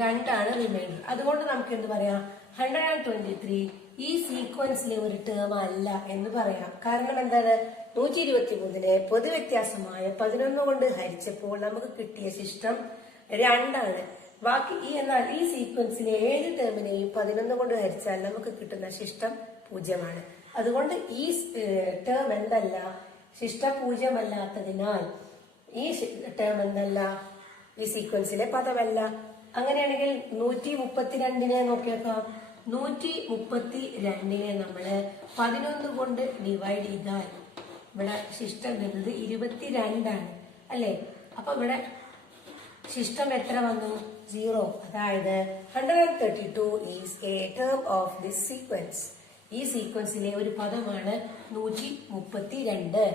2 ആണ് റിമൈൻഡർ. അതുകൊണ്ട് നമുക്ക് എന്ത് പറയാം? 123 ഈ സീക്വൻസിലെ ഒരു ടേം അല്ല എന്ന് പറയാം. കാരണം എന്താണ്? 123-നെ പൊതുവ്യത്യാസമായ 11 കൊണ്ട് ഹരിച്ചപ്പോൾ നമുക്ക് കിട്ടിയ ശിഷ്ടം 2 ആണ്. ബാക്കി എന്നാൽ ഈ സീക്വൻസിലെ ഏത് ടേമിനെയും 11 കൊണ്ട് ഹരിച്ചാൽ നമുക്ക് കിട്ടുന്ന ശിഷ്ടം 0 അതുകൊണ്ട് ഈ ടേം എന്തല്ല? ശിഷ്ടം 0 അല്ലാത്തതിനാൽ ഈ ടേം എന്തല്ല? ഈ സീക്വൻസിലെ പദമല്ല. അങ്ങനെയാണെങ്കിൽ 132-നെ നോക്കിയേക്കാം. 132-നെ നമ്മള് 11 കൊണ്ട് ഡിവൈഡ് ചെയ്താൽ ഇവിടെ ശിഷ്ടം വരുന്നത് 22 ആണ് അല്ലെ. അപ്പൊ ഇവിടെ ശിഷ്ടം എത്ര വന്നു? 0. അതായത് 132 is A term of this sequence. ഈ സീക്വൻസിലെ ഒരു പദമാണ് 132.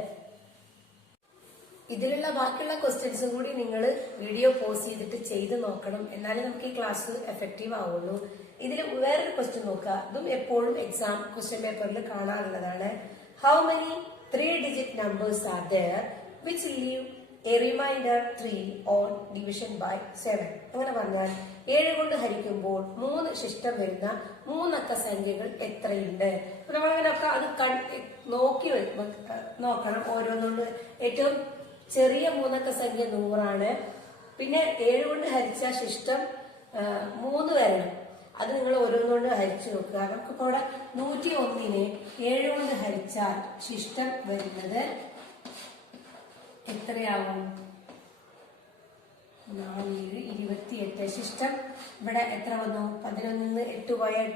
ഇതിലുള്ള ബാക്കിയുള്ള ക്വസ്റ്റ്യൻസും കൂടി നിങ്ങൾ വീഡിയോ പോസ് ചെയ്തിട്ട് ചെയ്ത് നോക്കണം. എന്നാലേ നമുക്ക് ഈ ക്ലാസ് എഫക്റ്റീവ് ആവുള്ളൂ. ഇതിൽ വേറൊരു ക്വസ്റ്റ്യൻ നോക്കുക. ഇതും എപ്പോഴും എക്സാം ക്വസ്റ്റ്യൻ പേപ്പറിൽ കാണാറുള്ളതാണ്. How many 3-digit numbers are there which leave a remainder 3 on division by 7? അങ്ങനെ പറഞ്ഞാൽ 7 കൊണ്ട് ഹരിക്കുമ്പോൾ 3 ശിഷ്ടം വരുന്ന 3 അക്ക സംഖ്യകൾ എത്രയുണ്ട്? നമ്മളങ്ങനെയൊക്കെ അത് നോക്കി നോക്കണം. ഓരോന്നുകൊണ്ട് ഏറ്റവും ചെറിയ 3 അക്ക സംഖ്യ 100 ആണ്. പിന്നെ 7 കൊണ്ട് ഹരിച്ച ശിഷ്ടം 3 വരണം. അത് നിങ്ങൾ ഓരോന്നുകൊണ്ട് ഹരിച്ചു നോക്കുക. നമുക്കിപ്പോ ഇവിടെ 101-നെ 7 കൊണ്ട് ഹരിച്ചാൽ ശിഷ്ടം വരുന്നത് എത്രയാവും? 4, 28. ശിഷ്ടം ഇവിടെ എത്ര വന്നു? 11-ന്ന് 8 പോയാൽ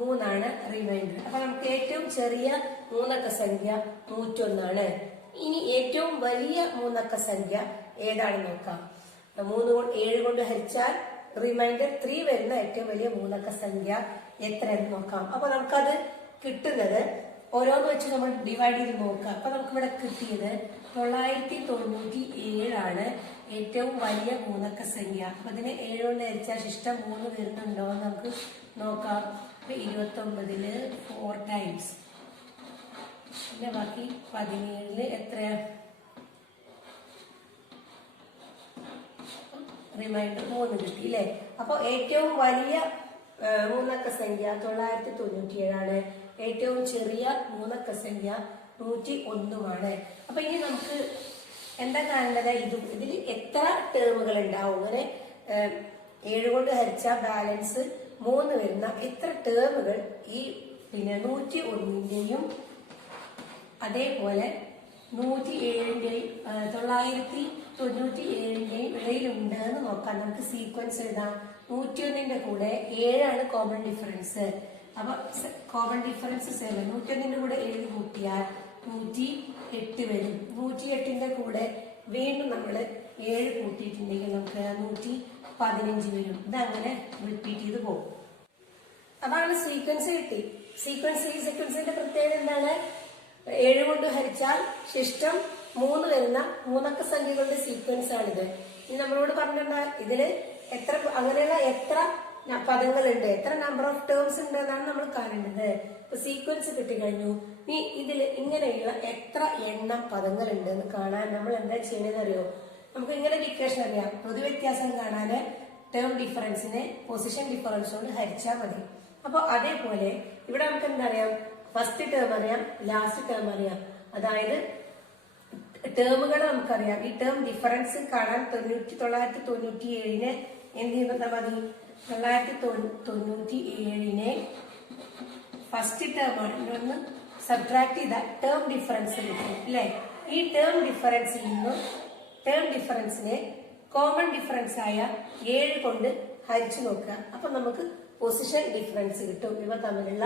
3 ആണ് റിമൈൻഡർ. അപ്പൊ നമുക്ക് ഏറ്റവും ചെറിയ 3 അക്ക സംഖ്യ 101 ആണ്. ഇനി ഏറ്റവും വലിയ 3 അക്ക സംഖ്യ ഏതാണെന്ന് നോക്കാം. 7 കൊണ്ട് ഹരിച്ചാൽ റിമൈൻഡർ 3 വരുന്ന ഏറ്റവും വലിയ 3 അക്ക സംഖ്യ എത്രയെന്ന് നോക്കാം. അപ്പൊ നമുക്കത് കിട്ടുന്നത് ഓരോന്ന് വെച്ച് നമ്മൾ ഡിവൈഡ് ചെയ്ത് നോക്കാം. അപ്പൊ നമുക്ക് ഇവിടെ കിട്ടിയത് 997 ആണ് ഏറ്റവും വലിയ 3 അക്ക സംഖ്യ. അപ്പൊ അതിന് 7 കൊണ്ട് ഹരിച്ചാൽ ശിഷ്ടം 3 വരുന്നുണ്ടോ എന്ന് നമുക്ക് നോക്കാം. 29-ല് 4 ടൈംസ്, പിന്നെ ബാക്കി 17-ല് എത്രയാ? റിമൈൻഡർ 3 കിട്ടി അല്ലെ. അപ്പൊ ഏറ്റവും വലിയ 3 അക്ക സംഖ്യ 997 ആണ്. ഏറ്റവും ചെറിയ 3 അക്ക സംഖ്യ 101 അപ്പൊ ഇനി നമുക്ക് എന്താ കാണേണ്ടത്? ഇതിൽ എത്ര ടേമുകൾ ഉണ്ടാവും? അങ്ങനെ 7 കൊണ്ട് ഹരിച്ച ബാലൻസ് 3 വരുന്ന എത്ര ടേമുകൾ ഈ 101-ന്റെയും അതേപോലെ 107-ന്റെയും 997 ഇടയിലുണ്ട് എന്ന് നോക്കാം. നമുക്ക് സീക്വൻസ് എഴുതാം. 101 കൂടെ 7 കോമൺ ഡിഫറൻസ്. അപ്പൊ കോമൺ ഡിഫറൻസ് 7. 101 കൂടെ 7 കൂട്ടിയാൽ 108 വരും. 108 കൂടെ വീണ്ടും നമ്മൾ 7 കൂട്ടിയിട്ടുണ്ടെങ്കിൽ നമുക്ക് 115 വരും. ഇതങ്ങനെ റിപ്പീറ്റ് ചെയ്ത് പോകും. അതാണ് സീക്വൻസ് കിട്ടി. സീക്വൻസിന്റെ പ്രത്യേകത എന്താണ്? 7 കൊണ്ട് ഹരിച്ചാൽ ശിഷ്ടം 3 വരുന്ന 3 അക്ക സംഖ്യകളുടെ സീക്വൻസ് ആണിത്. ഇനി നമ്മളോട് പറഞ്ഞിട്ടുണ്ടാ ഇതില് അങ്ങനെയുള്ള എത്ര പദങ്ങളുണ്ട്, എത്ര നമ്പർ ഓഫ് ടേംസ് ഉണ്ട് എന്നാണ് നമ്മൾ കാണേണ്ടത്. ഇപ്പൊ സീക്വൻസ് കിട്ടിക്കഴിഞ്ഞു. ഇനി ഇതിൽ ഇങ്ങനെയുള്ള എത്ര എണ്ണം പദങ്ങളുണ്ട് എന്ന് കാണാൻ നമ്മൾ എന്താ ചെയ്യണമെന്ന് അറിയോ? നമുക്ക് ഇങ്ങനെ ഇക്വേഷൻ അറിയാം. പൊതുവ്യത്യാസം കാണാന് ടേം ഡിഫറൻസിനെ പൊസിഷൻ ഡിഫറൻസ് കൊണ്ട് ഹരിച്ചാൽ മതി. അപ്പൊ അതേപോലെ ഇവിടെ നമുക്ക് എന്താ അറിയാം? ഫസ്റ്റ് ടേം അറിയാം, ലാസ്റ്റ് ടേം അറിയാം. അതായത് ടേമുകൾ നമുക്കറിയാം. ഈ ടേം ഡിഫറൻസ് കാണാൻ 997 എന്ത് ചെയ്യുന്ന മതി? 997 ഫസ്റ്റ് ടേം ആണ്. ഒന്ന് സബ്ട്രാക്ട് ചെയ്ത ടേം ഡിഫറൻസ് കിട്ടും അല്ലെ? ഈ ടേം ഡിഫറൻസിൽ നിന്നും ടേം ഡിഫറൻസിനെ കോമൺ ഡിഫറൻസ് ആയ 7 കൊണ്ട് ഹരിച്ചു നോക്കുക. അപ്പൊ നമുക്ക് പൊസിഷൻ ഡിഫറൻസ് കിട്ടും. ഇവ തമ്മിലുള്ള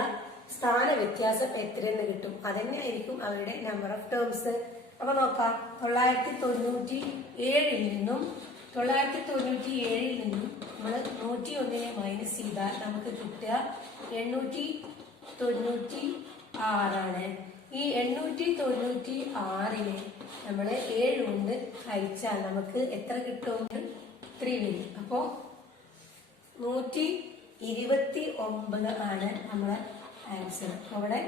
സ്ഥാന വ്യത്യാസം എത്രയെന്ന് കിട്ടും. അതന്നെ ആയിരിക്കും അവരുടെ നമ്പർ ഓഫ് ടേംസ്. അപ്പൊ നോക്കാം. 997 നിന്നും നമ്മൾ 101 മൈനസ് ചെയ്താൽ നമുക്ക് കിട്ടുക 896 ഈ 896 നമ്മൾ 7 കൊണ്ട് ഹരിച്ചാൽ നമുക്ക് എത്ര കിട്ടും? 3 വരും. അപ്പോ 129 ആണ് നമ്മളെ ആൻസർ. അവിടെ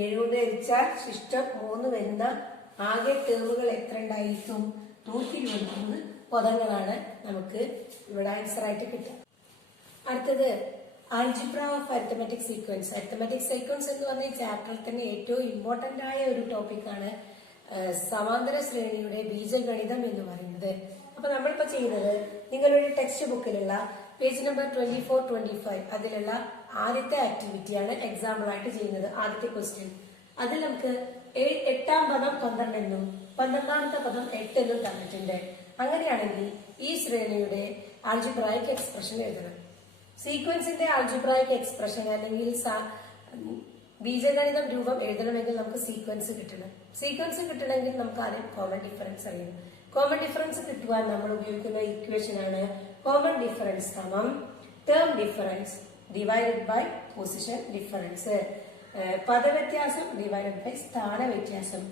7 കൊണ്ട് ഹരിച്ചാൽ ശിഷ്ടം 3 വരുന്ന ആകെ ടേമുകൾ എത്ര ഉണ്ടായിരിക്കും? 123 പദങ്ങളാണ് നമുക്ക് ഇവിടെ ആൻസർ ആയിട്ട് കിട്ടുക. അടുത്തത് algebra of arithmetic sequence. Arithmetic sequence എന്ന് പറഞ്ഞ ചാപ്റ്ററിൽ തന്നെ ഏറ്റവും ഇമ്പോർട്ടന്റ് ആയ ഒരു ടോപ്പിക്കാണ് സമാന്തര ശ്രേണിയുടെ ബീജഗണിതം എന്ന് പറയുന്നത്. അപ്പൊ നമ്മളിപ്പോ ചെയ്യുന്നത് നിങ്ങളുടെ ടെക്സ്റ്റ് ബുക്കിലുള്ള പേജ് നമ്പർ 24-25 അതിലുള്ള ആദ്യത്തെ ആക്ടിവിറ്റിയാണ് എക്സാമ്പിൾ ആയിട്ട് ചെയ്യുന്നത്. ആദ്യത്തെ ക്വസ്റ്റ്യൻ. അതിൽ നമുക്ക് 8ാം പദം 12 എന്നും 12ാമത്തെ പദം 8 എന്നും തന്നിട്ടുണ്ട്. അങ്ങനെയാണെങ്കിൽ ഈ ശ്രേണിയുടെ ആൾജിബ്രായിക് എക്സ്പ്രഷൻ എഴുതണം. സീക്വൻസിന്റെ ആൾജിബ്രായിക് എക്സ്പ്രഷൻ അല്ലെങ്കിൽ ബീജഗണിതം രൂപം എഴുതണമെങ്കിൽ നമുക്ക് സീക്വൻസ് കിട്ടണം. സീക്വൻസ് കിട്ടണമെങ്കിൽ നമുക്ക് ആദ്യം കോമൺ ഡിഫറൻസ് അറിയണം. കോമൺ ഡിഫറൻസ് കിട്ടുവാൻ നമ്മൾ ഉപയോഗിക്കുന്ന ഇക്വേഷൻ ആണ് കോമൺ ഡിഫറൻസ് സമം term difference divided by position difference. പദവ്യത്യാസം ഡിവൈഡഡ് ബൈ സ്ഥാന വ്യത്യാസം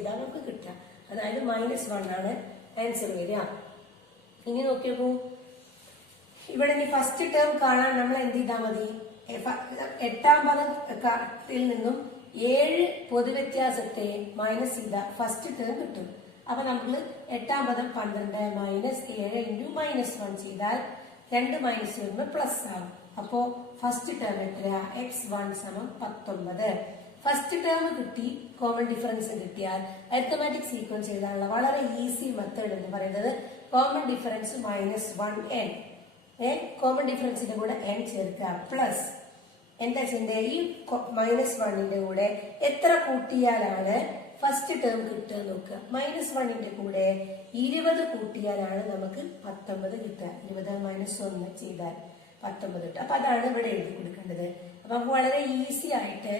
ഇതാണ് നമുക്ക് കിട്ടുക. അതായത് -1 ആണ് ആൻസർ വരിക. ഇനി നോക്കിയപ്പോ ഇവിടെ ഇനി ഫസ്റ്റ് ടേം കാണാൻ നമ്മൾ എന്ത് ചെയ്താൽ മതി? 8ാം പദത്തിൽ നിന്നും 7 പൊതുവ്യത്യാസത്തെ മൈനസ് ചെയ്ത ഫസ്റ്റ് ടേം കിട്ടും. അപ്പൊ നമ്മൾ 8ാം പദം 12 മൈനസ് 7 ഇൻറ്റു -1 ചെയ്താൽ 2 മൈനസ് വരുമ്പോൾ പ്ലസ് ആവും. അപ്പോ ഫസ്റ്റ് ടേം എത്രയാ? x1 സമം 19. ഫസ്റ്റ് ടേം കിട്ടി, കോമൺ ഡിഫറൻസ് കിട്ടിയാൽ അരിത്തമാറ്റിക് സീക്വൻസ് എഴുതാനുള്ള വളരെ ഈസി മെത്തേഡ് എന്ന് പറയുന്നത് കോമൺ ഡിഫറൻസ് -1n. കോമൺ ഡിഫറൻസിന്റെ കൂടെ n ചേർക്കുക പ്ലസ് എന്താ ചെയ്യേണ്ടത്? ഈ -1ന്റെ കൂടെ എത്ര കൂട്ടിയാലാണ് ഫസ്റ്റ് ടേം കിട്ടുക നോക്കുക. -1ന്റെ കൂടെ 20 കൂട്ടിയാലാണ് നമുക്ക് 19 കിട്ടുക. 20 - 1 ചെയ്താൽ 19 കിട്ടും. അപ്പൊ അതാണ് ഇവിടെ എഴുതി കൊടുക്കേണ്ടത്. അപ്പൊ നമുക്ക് വളരെ ഈസി ആയിട്ട്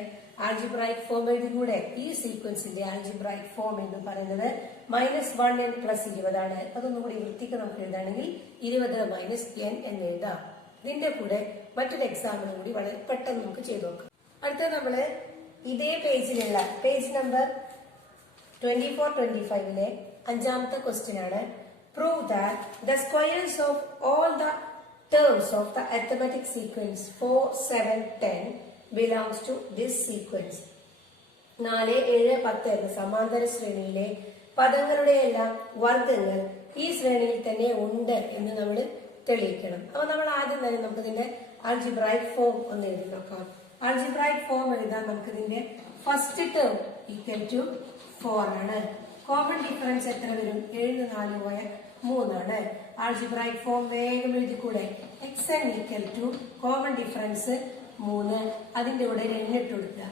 ആൾജിബ്രായിക് ഫോം എഴുതിക്കൂടെ? ഈ സീക്വൻസിന്റെ ആൾജിബ്രായിക് ഫോം എന്ന് പറയുന്നത് -1n + 20 ആണ്. അതൊന്നും കൂടി വൃത്തിക്ക് നമുക്ക് എഴുതാണെങ്കിൽ 20 - n എന്ന് എഴുതാം. ഇതിന്റെ കൂടെ മറ്റൊരു എക്സാമ്പിൾ കൂടി വളരെ പെട്ടെന്ന് നമുക്ക് ചെയ്തു നോക്കാം. അടുത്ത നമ്മള് ഇതേ പേജിലുള്ള പേജ് നമ്പർ 24-25 5ാമത്തെ ക്വസ്റ്റ്യൻ ആണ്. Prove that the squares of all the terms of the arithmetic sequence 4, 7, 10 belongs to this sequence. 4, 7, 10 എന്ന സമാന്തര ശ്രേണിയിലെ പദങ്ങളുടെ എല്ലാം വർഗ്ഗങ്ങൾ ഈ ശ്രേണിയിൽ തന്നെ ഉണ്ട് എന്ന് നമ്മൾ തെളിയിക്കണം. അപ്പൊ നമ്മൾ ആദ്യം തന്നെ നമുക്ക് ഇതിന്റെ ആൾജിബ്രായിക് ഫോം ഒന്ന് എഴുതി നോക്കാം. ആൾജിബ്രായിക് ഫോം എഴുതാൻ നമുക്ക് ഇതിന്റെ ഫസ്റ്റ് ടേം = 4 ആണ്. കോമൺ ഡിഫറൻസ് എത്ര വരും? 7 4 പോയ 3 ആണ്. ആൾജിബ്രായിക് ഫോം വേഗം എഴുതിക്കൂടെ? xn = കോമൺ ഡിഫറൻസ് 3, അതിന്റെ കൂടെ 2 ഇട്ട് കൊടുക്കുക.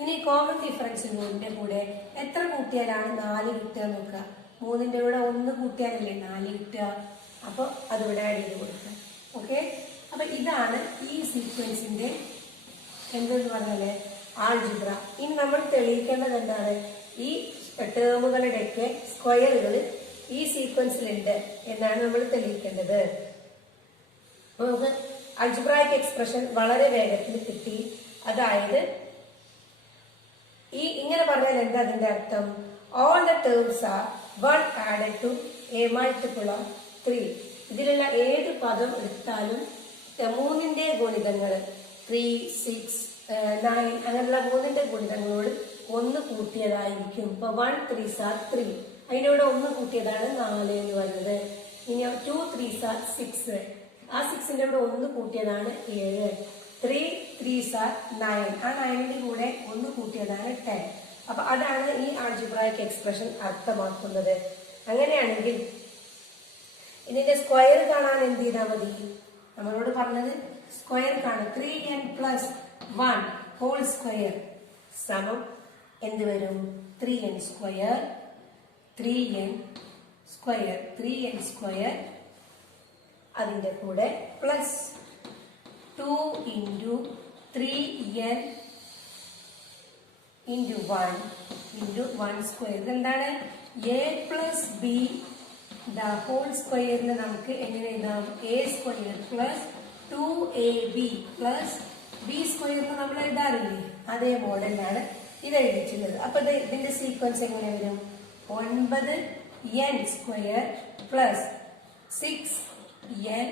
ഇനി കോമൺ ഡിഫറൻസിന്റെ കൂടെ എത്ര കൂട്ടിയാലാണ് 4 കിട്ടുക നോക്കുക. 3ന്റെ കൂടെ 1 കൂട്ടിയാലല്ലേ 4 കിട്ടുക. അപ്പൊ അതിവിടെ ആഡ് ചെയ്ത് കൊടുക്കാം. ഓക്കെ, അപ്പൊ ഇതാണ് ഈ സീക്വൻസിന്റെ എന്തെന്ന് പറഞ്ഞാല് ആൾജിബ്ര. ഇനി നമ്മൾ തെളിയിക്കേണ്ടത് എന്താണ്? ഈ ടേമുകളുടെയൊക്കെ സ്ക്വയറുകൾ ഈ സീക്വൻസിലുണ്ട് എന്നാണ് നമ്മൾ തെളിയിക്കേണ്ടത്. നമുക്ക് അൾജിബ്രായിക് എക്സ്പ്രഷൻ വളരെ വേഗത്തിൽ കിട്ടി. അതായത് ഈ ഇങ്ങനെ പറഞ്ഞാൽ എന്താ അതിന്റെ അർത്ഥം? All the terms are 1 added to a multiple of 3. ഇതിലുള്ള ഏത് പദം എടുത്താലും 3ന്റെ ഗുണിതങ്ങൾ 3, 6, 9 അങ്ങനെയുള്ള 3ന്റെ ഗുണിതങ്ങളോട് 1 കൂട്ടിയതായിരിക്കും. ഇപ്പൊ 1 3s are 3, അതിനോട് 1 കൂട്ടിയതാണ് 4 എന്ന് പറയുന്നത്. ഇനി 2 3s are 6, ആ 6ന്റെ കൂടെ 1 കൂട്ടിയതാണ് 7. 3 3s are 9, ആ 9ന്റെ കൂടെ 1 കൂട്ടിയതാണ് 10. അപ്പൊ അതാണ് ഈ ആൾജിബ്രായിക് എക്സ്പ്രഷൻ അർത്ഥമാക്കുന്നത്. അങ്ങനെയാണെങ്കിൽ ഇതിന്റെ സ്ക്വയർ കാണാൻ എന്ത് ചെയ്താൽ മതി? നമ്മളോട് പറഞ്ഞത് സ്ക്വയർ കാണും. 3n plus 1 ഹോൾ സ്ക്വയർ സമം എന്ത് വരും? 3n square 3n square 3n square അതിന്റെ കൂടെ plus 2 into 3n into 1 into 1 square. ഇതെന്താണ്? a plus b the whole സ്ക്വയറിന് നമുക്ക് എങ്ങനെ എഴുതാം? a square plus 2ab plus b സ്ക്വയറിന് നമ്മൾ എഴുതാറില്ലേ? അതേ മോഡലിലാണ് ഇത് എഴുതിയിട്ടുള്ളത്. അപ്പൊ ഇതിന്റെ സീക്വൻസ് എങ്ങനെ വരും? 9n square plus 6n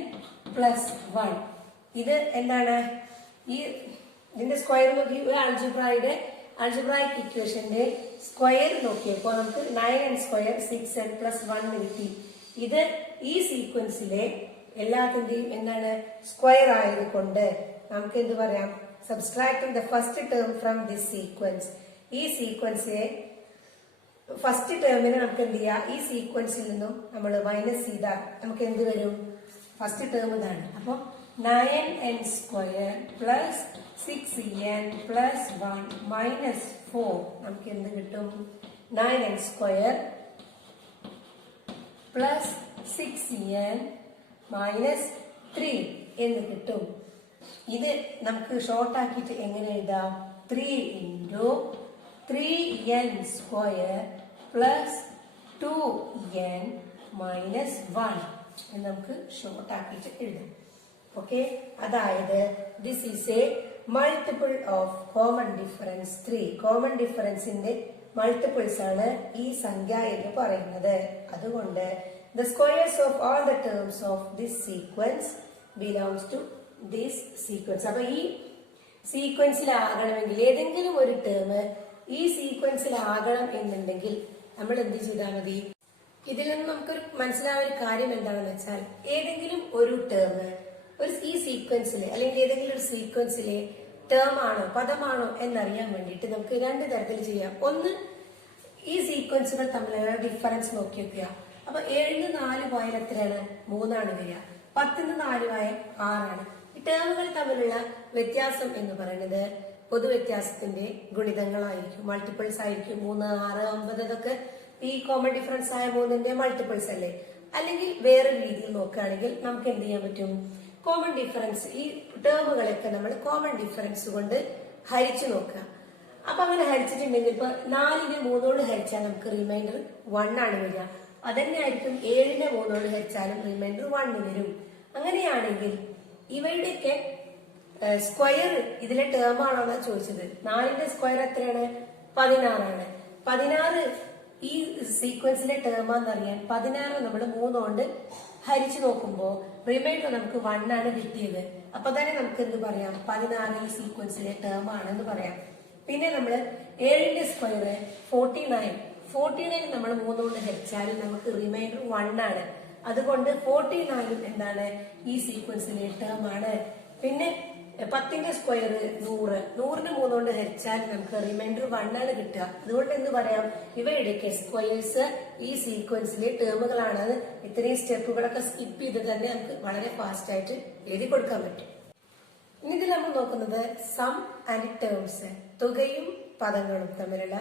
plus 1. ഇത് എന്താണ്? ഈ ഇതിന്റെ സ്ക്വയർ നോക്കി ആൾജിബ്രായിക് ഇക്വേഷന്റെ സ്ക്വയർ നോക്കിയപ്പോ നമുക്ക് 9n സ്ക്വയർ 6n പ്ലസ് 1 കിട്ടി. ഇത് ഈ സീക്വൻസിലെ എല്ലാത്തിന്റെയും എന്താണ്? സ്ക്വയർ ആയതുകൊണ്ട് നമുക്ക് എന്ത് പറയാം? Subtracting the first term from this sequence. ഈ സീക്വൻസിലെ ഫസ്റ്റ് ടേമിനെ നമുക്ക് എന്ത് ചെയ്യാം? ഈ സീക്വൻസിൽ നിന്നും നമ്മൾ മൈനസ് ചെയ്താൽ നമുക്ക് എന്ത് വരും? ഫസ്റ്റ് ടേം ഇതാണ്. അപ്പൊ 9n square plus 6n plus 1 minus 4 നമുക്ക് എന്ത് കിട്ടും? 9n square plus 6n minus 3 എന്ന് കിട്ടും. ഇത് നമുക്ക് ഷോർട്ട് ആക്കിയിട്ട് എങ്ങനെ എഴുതാം? 3 into 3n square plus 2n minus 1 എന്ന് നമുക്ക് ഷോർട്ട് ആക്കിയിട്ട് എഴുതാം. ഓക്കെ, അതായത് this is a multiple of common difference 3. Common ഡിഫറൻസിന്റെ മൾട്ടിപ്പിൾസ് ആണ് ഈ സംഖ്യ എന്ന് പറയുന്നത്. അതുകൊണ്ട് the squares of all the terms of this sequence belongs to this sequence. അപ്പൊ ഈ സീക്വൻസിലാകണമെങ്കിൽ ഏതെങ്കിലും ഒരു ടേം ഈ സീക്വൻസിലാകണം എന്നുണ്ടെങ്കിൽ നമ്മൾ എന്ത് ചെയ്താൽ മതി? ഇതിൽ നിന്ന് നമുക്കൊരു മനസ്സിലാവുന്ന ഒരു കാര്യം എന്താണെന്ന് വെച്ചാൽ ഏതെങ്കിലും ഒരു ടേം ഈ സീക്വൻസിലെ അല്ലെങ്കിൽ ഏതെങ്കിലും ഒരു സീക്വൻസിലെ ടേം ആണോ പദമാണോ എന്നറിയാൻ വേണ്ടിയിട്ട് നമുക്ക് 2 തരത്തിൽ ചെയ്യാം. ഒന്ന്, ഈ സീക്വൻസുകൾ തമ്മിലുള്ള ഡിഫറൻസ് നോക്കി വെക്കുക. അപ്പൊ 7ന് 4 പോയാൽ എത്രയാണ്? 3 ആണ് വരിക. 10ന് 4 പോയാൽ 6 ആണ്. ഈ ടേമുകൾ തമ്മിലുള്ള വ്യത്യാസം എന്ന് പറയുന്നത് പൊതുവ്യത്യാസത്തിന്റെ ഗുണിതങ്ങളായിരിക്കും, മൾട്ടിപ്പിൾസ് ആയിരിക്കും. 3, 6, 9 ഇതൊക്കെ ഈ കോമൺ ഡിഫറൻസ് ആയ 3ന്റെ മൾട്ടിപ്പിൾസ് അല്ലേ? അല്ലെങ്കിൽ വേറൊരു രീതിയിൽ നോക്കുകയാണെങ്കിൽ നമുക്ക് എന്ത് ചെയ്യാൻ പറ്റും? കോമൺ ഡിഫറൻസ് ഈ ടേമുകളൊക്കെ നമ്മൾ കോമൺ ഡിഫറൻസ് കൊണ്ട് ഹരിച്ചു നോക്കുക. അപ്പൊ അങ്ങനെ ഹരിച്ചിട്ടുണ്ടെങ്കിൽ ഇപ്പൊ 4നെ 3 കൊണ്ട് ഹരിച്ചാൽ നമുക്ക് റിമൈൻഡർ 1 ആണ് വരിക. അതന്നെ ആയിരിക്കും 7നെ 3 കൊണ്ട് ഹരിച്ചാലും റിമൈൻഡർ 1 വരും. അങ്ങനെയാണെങ്കിൽ ഇവയുടെയൊക്കെ സ്ക്വയർ ഇതിലെ ടേം ആണോ എന്നാണ് ചോദിച്ചത്. 4ന്റെ സ്ക്വയർ എത്രയാണ്? 16 ആണ്. 16 ഈ സീക്വൻസിലെ ടേം ആണെന്നറിയാൻ 16 നമ്മൾ 3 കൊണ്ട് ഹരിച്ചു നോക്കുമ്പോ റിമൈൻഡർ നമുക്ക് 1 ആണ് കിട്ടിയത്. അപ്പൊ തന്നെ നമുക്ക് എന്ത് പറയാം? 16 ഈ സീക്വൻസിലെ ടേം ആണെന്ന് പറയാം. പിന്നെ നമ്മൾ 7ന്റെ സ്ക്വയർ 49 നമ്മൾ 3 കൊണ്ട് ഹരിച്ചാലും നമുക്ക് റിമൈൻഡർ 1 ആണ്. അതുകൊണ്ട് 49 എന്താണ്? ഈ സീക്വൻസിലെ ടേം ആണ്. പിന്നെ 10ന്റെ സ്ക്വയർ 100ന് 3 കൊണ്ട് ഹരിച്ചാൽ നമുക്ക് റിമൈൻഡർ 1 ആണ് കിട്ടുക. അതുകൊണ്ട് എന്ത് പറയാം? ഇവയുടെയൊക്കെ സ്ക്വയേഴ്സ് ഈ സീക്വൻസിലെ ടേമുകളാണ്. ഇത്രയും സ്റ്റെപ്പുകളൊക്കെ സ്കിപ്പ് ചെയ്ത് തന്നെ നമുക്ക് വളരെ ഫാസ്റ്റ് ആയിട്ട് എഴുതി കൊടുക്കാൻ പറ്റും. ഇനി ഇതിൽ നമ്മൾ നോക്കുന്നത് സം ആൻഡ് ടേംസ്, തുകയും പദങ്ങളും തമ്മിലുള്ള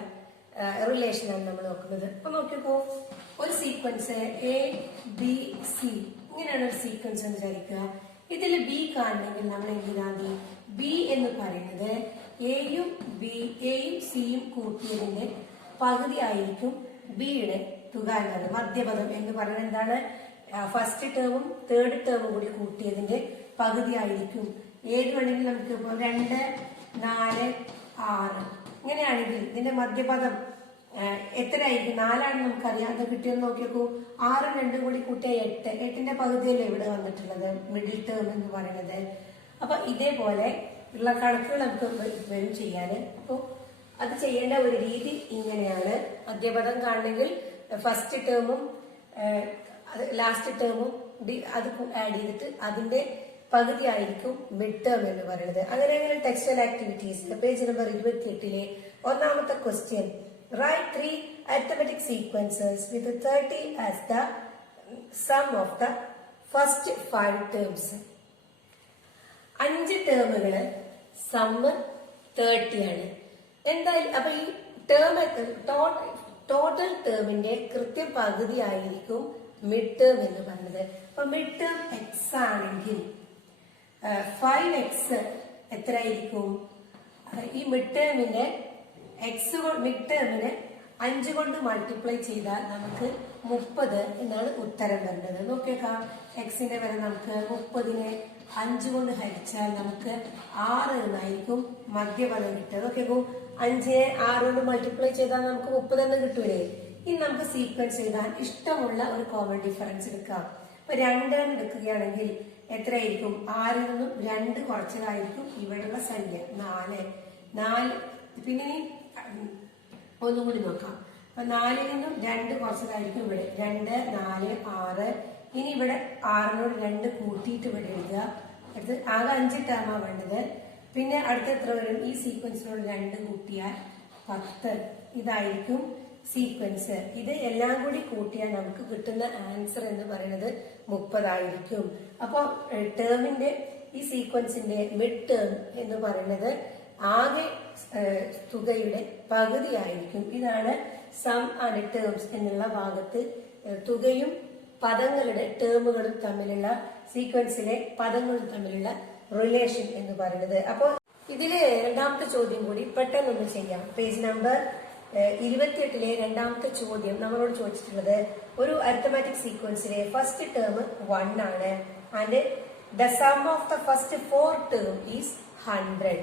റിലേഷനാണ് നമ്മൾ നോക്കുന്നത്. അപ്പൊ നോക്കിയപ്പോ ഒരു സീക്വൻസ് എ ബി സി ഇങ്ങനെയാണ് ഒരു സീക്വൻസ് എന്ന് വിചാരിക്കുക. ഇതിൽ ബി കാണണമെങ്കിൽ നമ്മൾ എന്തിനാണ് ബി എന്ന് പറയുന്നത് എയും സിയും കൂട്ടിയതിന്റെ പകുതി ആയിരിക്കും ബിയുടെ തുക എന്നത്. മധ്യപദം എന്ന് പറയുന്നത് എന്താണ്? ഫസ്റ്റ് ടേമും തേർഡ് ടേമും കൂടി കൂട്ടിയതിന്റെ പകുതി ആയിരിക്കും. ഏത് വേണമെങ്കിൽ നമുക്ക് ഇപ്പോൾ 2, 4, 6 ഇങ്ങനെയാണെങ്കിൽ ഇതിന്റെ മധ്യപദം എത്രയായിരിക്കും? 4 നമുക്കറിയാം. അത് കിട്ടിയെന്ന് നോക്കിയോക്കൂ. 6ഉം 2ഉം കൂടി കൂട്ടിയ 8. 8ന്റെ പകുതിയല്ലേ ഇവിടെ വന്നിട്ടുള്ളത് മിഡിൽ ടേം എന്ന് പറയുന്നത്. അപ്പൊ ഇതേപോലെ ഉള്ള കണക്കുകൾ നമുക്ക് വരും ചെയ്യാന്. അപ്പോൾ അത് ചെയ്യേണ്ട ഒരു രീതി ഇങ്ങനെയാണ്. മധ്യപദം കാണണമെങ്കിൽ ഫസ്റ്റ് ടേമും ലാസ്റ്റ് ടേമും അത് ആഡ് ചെയ്തിട്ട് അതിന്റെ പകുതി ആയിരിക്കും മിഡ് ടേം എന്ന് പറയുന്നത്. അങ്ങനെ ടെക്സ്റ്റൽ ആക്ടിവിറ്റീസ് പേജ് നമ്പർ 28 ഒന്നാമത്തെ question, right 3 arithmetic sequences with 30 as the sum of the first 5 terms. 5 ടേമുകള് sum 30 ആണ്. എന്തായാലും അപ്പൊ ഈ ടേം ടോട്ടൽ ടേമിന്റെ കൃത്യം പകുതി ആയിരിക്കും മിഡ് ടേം എന്ന് പറയുന്നത്. അപ്പൊ മിഡ് ടേം എക്സ് ആണെങ്കിൽ 5x എത്രയായിരിക്കും? ഈ മിഡ് ടേമിന്റെ മിഡ് ടേമിനെ 5 കൊണ്ട് മൾട്ടിപ്ലൈ ചെയ്താൽ നമുക്ക് 30 എന്നാണ് ഉത്തരം വരുന്നത്. നോക്കിയേക്കാം, എക്സിന്റെ വരെ നമുക്ക് 30നെ 5 കൊണ്ട് ഹരിച്ചാൽ നമുക്ക് 6 എന്നായിരിക്കും മധ്യപദം കിട്ടുക. നോക്കിയേക്കൂ, 5നെ 6 കൊണ്ട് മൾട്ടിപ്ലൈ ചെയ്താൽ നമുക്ക് 30 എന്ന് കിട്ടൂലേ. ഇനി നമുക്ക് സീക്വൻസ് എഴുതാൻ ഇഷ്ടമുള്ള ഒരു കോമൺ ഡിഫറൻസ് എടുക്കാം. അപ്പൊ 2 എടുക്കുകയാണെങ്കിൽ എത്രയായിരിക്കും? 6ൽ നിന്നും 2 കുറച്ചതായിരിക്കും ഇവിടെയുള്ള സംഖ്യ 4. പിന്നെ ഒന്നും കൂടി നോക്കാം. അപ്പൊ 4ൽ നിന്നും 2 കുറച്ചതായിരിക്കും ഇവിടെ 2, 4, 6. ഇനി ഇവിടെ 6നോട് 2 കൂട്ടിയിട്ട് ഇവിടെ എഴുതുക. അടുത്ത് ആകെ 5 ടേമാ വേണ്ടത്. പിന്നെ അടുത്ത എത്ര വരും? ഈ സീക്വൻസിനോട് 2 കൂട്ടിയാൽ 10. ഇതായിരിക്കും സീക്വൻസ്. ഇത് എല്ലാം കൂടി കൂട്ടിയാൽ നമുക്ക് കിട്ടുന്ന ആൻസർ എന്ന് പറയുന്നത് 30 ആയിരിക്കും. അപ്പൊ ടേമിന്റെ ഈ സീക്വൻസിന്റെ മിഡ് ടേം എന്ന് പറയുന്നത് ആകെ തുകയുടെ പകുതി ആയിരിക്കും. ഇതാണ് സം ആൻഡ് ടേംസ് എന്നുള്ള ഭാഗത്ത് തുകയും പദങ്ങളുടെ ടേമുകളും തമ്മിലുള്ള സീക്വൻസിലെ പദങ്ങളും തമ്മിലുള്ള റിലേഷൻ എന്ന് പറയുന്നത്. അപ്പൊ ഇതിലെ രണ്ടാമത്തെ ചോദ്യം കൂടി പെട്ടെന്നൊന്ന് ചെയ്യാം. പേജ് നമ്പർ 28 രണ്ടാമത്തെ ചോദ്യം നമ്മളോട് ചോദിച്ചിട്ടുള്ളത് ഒരു അരിത്തമാറ്റിക് സീക്വൻസിലെ ഫസ്റ്റ് ടേം 1 ആണ് and the sum of the first 4 term is 100.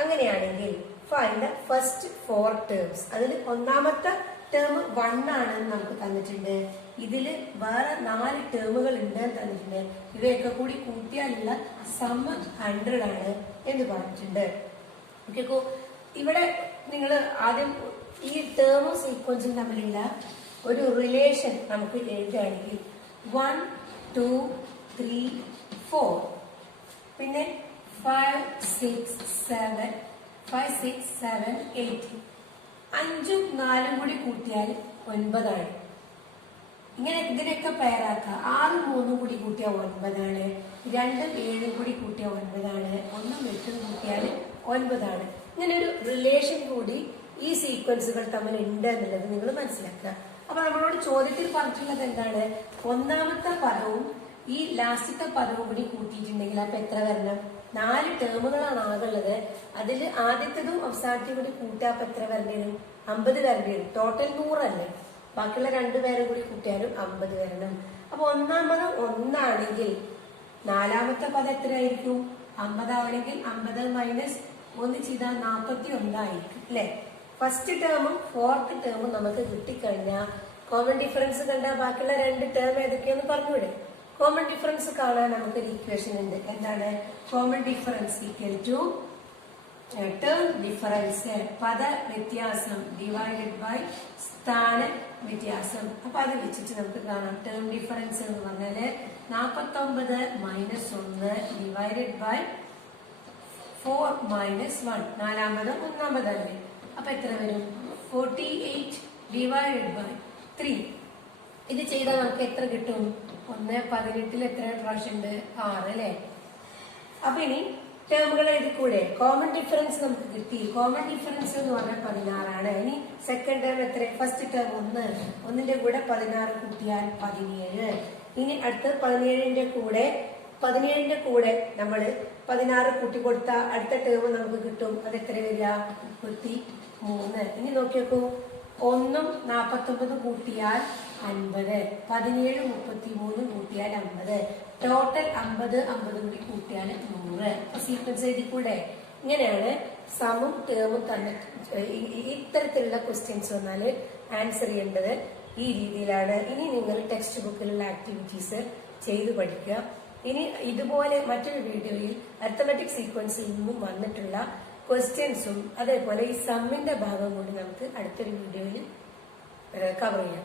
അങ്ങനെയാണെങ്കിൽ ഫൈൻഡ് ദ ഫസ്റ്റ് 4 ടേംസ്. അതിൽ ഒന്നാമത്തെ ടേം 1 ആണെന്ന് നമുക്ക് തന്നിട്ടുണ്ട്. ഇതിൽ വേറെ 4 ടേമുകൾ ഉണ്ടെന്ന് തന്നിട്ടുണ്ട്. ഇവയൊക്കെ കൂടി കൂട്ടിയാലുള്ള സം 100 ആണ് എന്ന് പറഞ്ഞിട്ടുണ്ട്. ഓക്കെ, ഇവിടെ നിങ്ങൾ ആദ്യം ഈ ടേമും സീക്വൻസും തമ്മിലുള്ള ഒരു റിലേഷൻ നമുക്ക് എഴുതുകയാണെങ്കിൽ 1, 2, 3, 4 പിന്നെ 5, 6, 7, 8. 5ഉം 4ഉം കൂടി കൂട്ടിയാൽ 9 ആണ്. ഇങ്ങനെ ഇതിനൊക്കെ പേരാക്കാം. 6ഉം 3ഉം കൂടി കൂട്ടിയാൽ 9 ആണ്. 2ഉം 7ഉം കൂടി കൂട്ടിയാൽ 9 ആണ്. 1ഉം 8ഉം കൂട്ടിയാൽ 9 ആണ്. ഇങ്ങനെ ഒരു റിലേഷൻ കൂടി ഈ സീക്വൻസുകൾ തമ്മിൽ ഉണ്ട് എന്നുള്ളത് നിങ്ങൾ മനസ്സിലാക്കുക. അപ്പൊ നമ്മളോട് ചോദ്യത്തിൽ പറഞ്ഞിട്ടുള്ളത് എന്താണ്? ഒന്നാമത്തെ പദവും ഈ ലാസ്റ്റത്തെ പദവും കൂടി കൂട്ടിയിട്ടുണ്ടെങ്കിൽ അപ്പൊ എത്ര വരണം? 4 ടേമുകളാണ് ആകുള്ളത്. അതിൽ ആദ്യത്തേതും അവസാനത്തെയും കൂടി കൂട്ടിയാൽ അപ്പൊ എത്ര വരേണ്ടി വരും? 50 വരേണ്ടി വരും. ടോട്ടൽ 100 അല്ലേ. ബാക്കിയുള്ള 2 പേരും കൂടി കൂട്ടിയാലും 50 വരണം. അപ്പൊ ഒന്നാമത് 1 ആണെങ്കിൽ നാലാമത്തെ പദം എത്രയായിരിക്കും? 50 ആവണമെങ്കിൽ 50 മൈനസ് 1 ചെയ്താൽ 41 ആയിരിക്കും അല്ലെ. ഫസ്റ്റ് ടേമും 4th ടേമും നമുക്ക് കിട്ടിക്കഴിഞ്ഞാൽ കോമൺ ഡിഫറൻസ് കണ്ടാൽ ബാക്കിയുള്ള 2 ടേം ഏതൊക്കെയാന്ന് പറഞ്ഞുവിടെ. കോമൺ ഡിഫറൻസ് കാണാൻ നമുക്കൊരു ഇക്വേഷൻ ഉണ്ട്. എന്താണ്? Common difference equal to term difference പദ വ്യത്യാസം ഡിവൈഡഡ് ബൈ സ്ഥാന വ്യത്യാസം. അപ്പൊ അത് വെച്ചിട്ട് നമുക്ക് കാണാം. ടേം ഡിഫറൻസ് എന്ന് പറഞ്ഞാല് 49 മൈനസ് 1 ഡിവൈഡഡ് ബൈ 4 മൈനസ് 1. നാലാമത് ഒന്നാമതല്ലേ. അപ്പൊ എത്ര വരും? 48 ഡിവൈഡഡ് ബൈ 3. ഇത് ചെയ്താൽ നമുക്ക് എത്ര കിട്ടും? 1 18 എത്ര പ്രാവശ്യം ഉണ്ട്? 6 അല്ലെ. അപ്പൊ ഇനി ടേമുകൾ എഴുതിക്കൂടെ? കോമൺ ഡിഫറൻസ് നമുക്ക് കിട്ടി. കോമൺ ഡിഫറൻസ് എന്ന് പറഞ്ഞാൽ 16 ഇനി സെക്കൻഡ് ടേം എത്ര? ഫസ്റ്റ് ടേം 1, 1ന്റെ കൂടെ 16 കൂട്ടിയാൽ 17. ഇനി അടുത്ത് 17ന്റെ കൂടെ നമ്മൾ 16 കൂട്ടി കൊടുത്താൽ അടുത്ത ടേം നമുക്ക് കിട്ടും. അത് എത്ര വരിക? 33. ഇനി നോക്കിയോക്കൂ, 1ഉം 49 കൂട്ടിയാൽ 50, 17 33 കൂട്ടിയാൽ 50, ടോട്ടൽ 50 കൂടി കൂട്ടിയാൽ 100. സീക്വൻസ് എഴുതിക്കൂടെ? ഇങ്ങനെയാണ് സമം ടേമും തന്നെ ഇത്തരത്തിലുള്ള ക്വസ്റ്റ്യൻസ് വന്നാൽ ആൻസർ ചെയ്യേണ്ടത് ഈ രീതിയിലാണ്. ഇനി നിങ്ങൾ ടെക്സ്റ്റ് ബുക്കിലുള്ള ആക്ടിവിറ്റീസ് ചെയ്ത് പഠിക്കുക. ഇനി ഇതുപോലെ മറ്റൊരു വീഡിയോയിൽ അരിത്തമെറ്റിക് സീക്വൻസിൽ നിന്നും വന്നിട്ടുള്ള ക്വസ്റ്റ്യൻസും അതേപോലെ ഈ സമ്മിന്റെ ഭാഗം കൂടി നമുക്ക് അടുത്തൊരു വീഡിയോയിൽ കവർ ചെയ്യാം.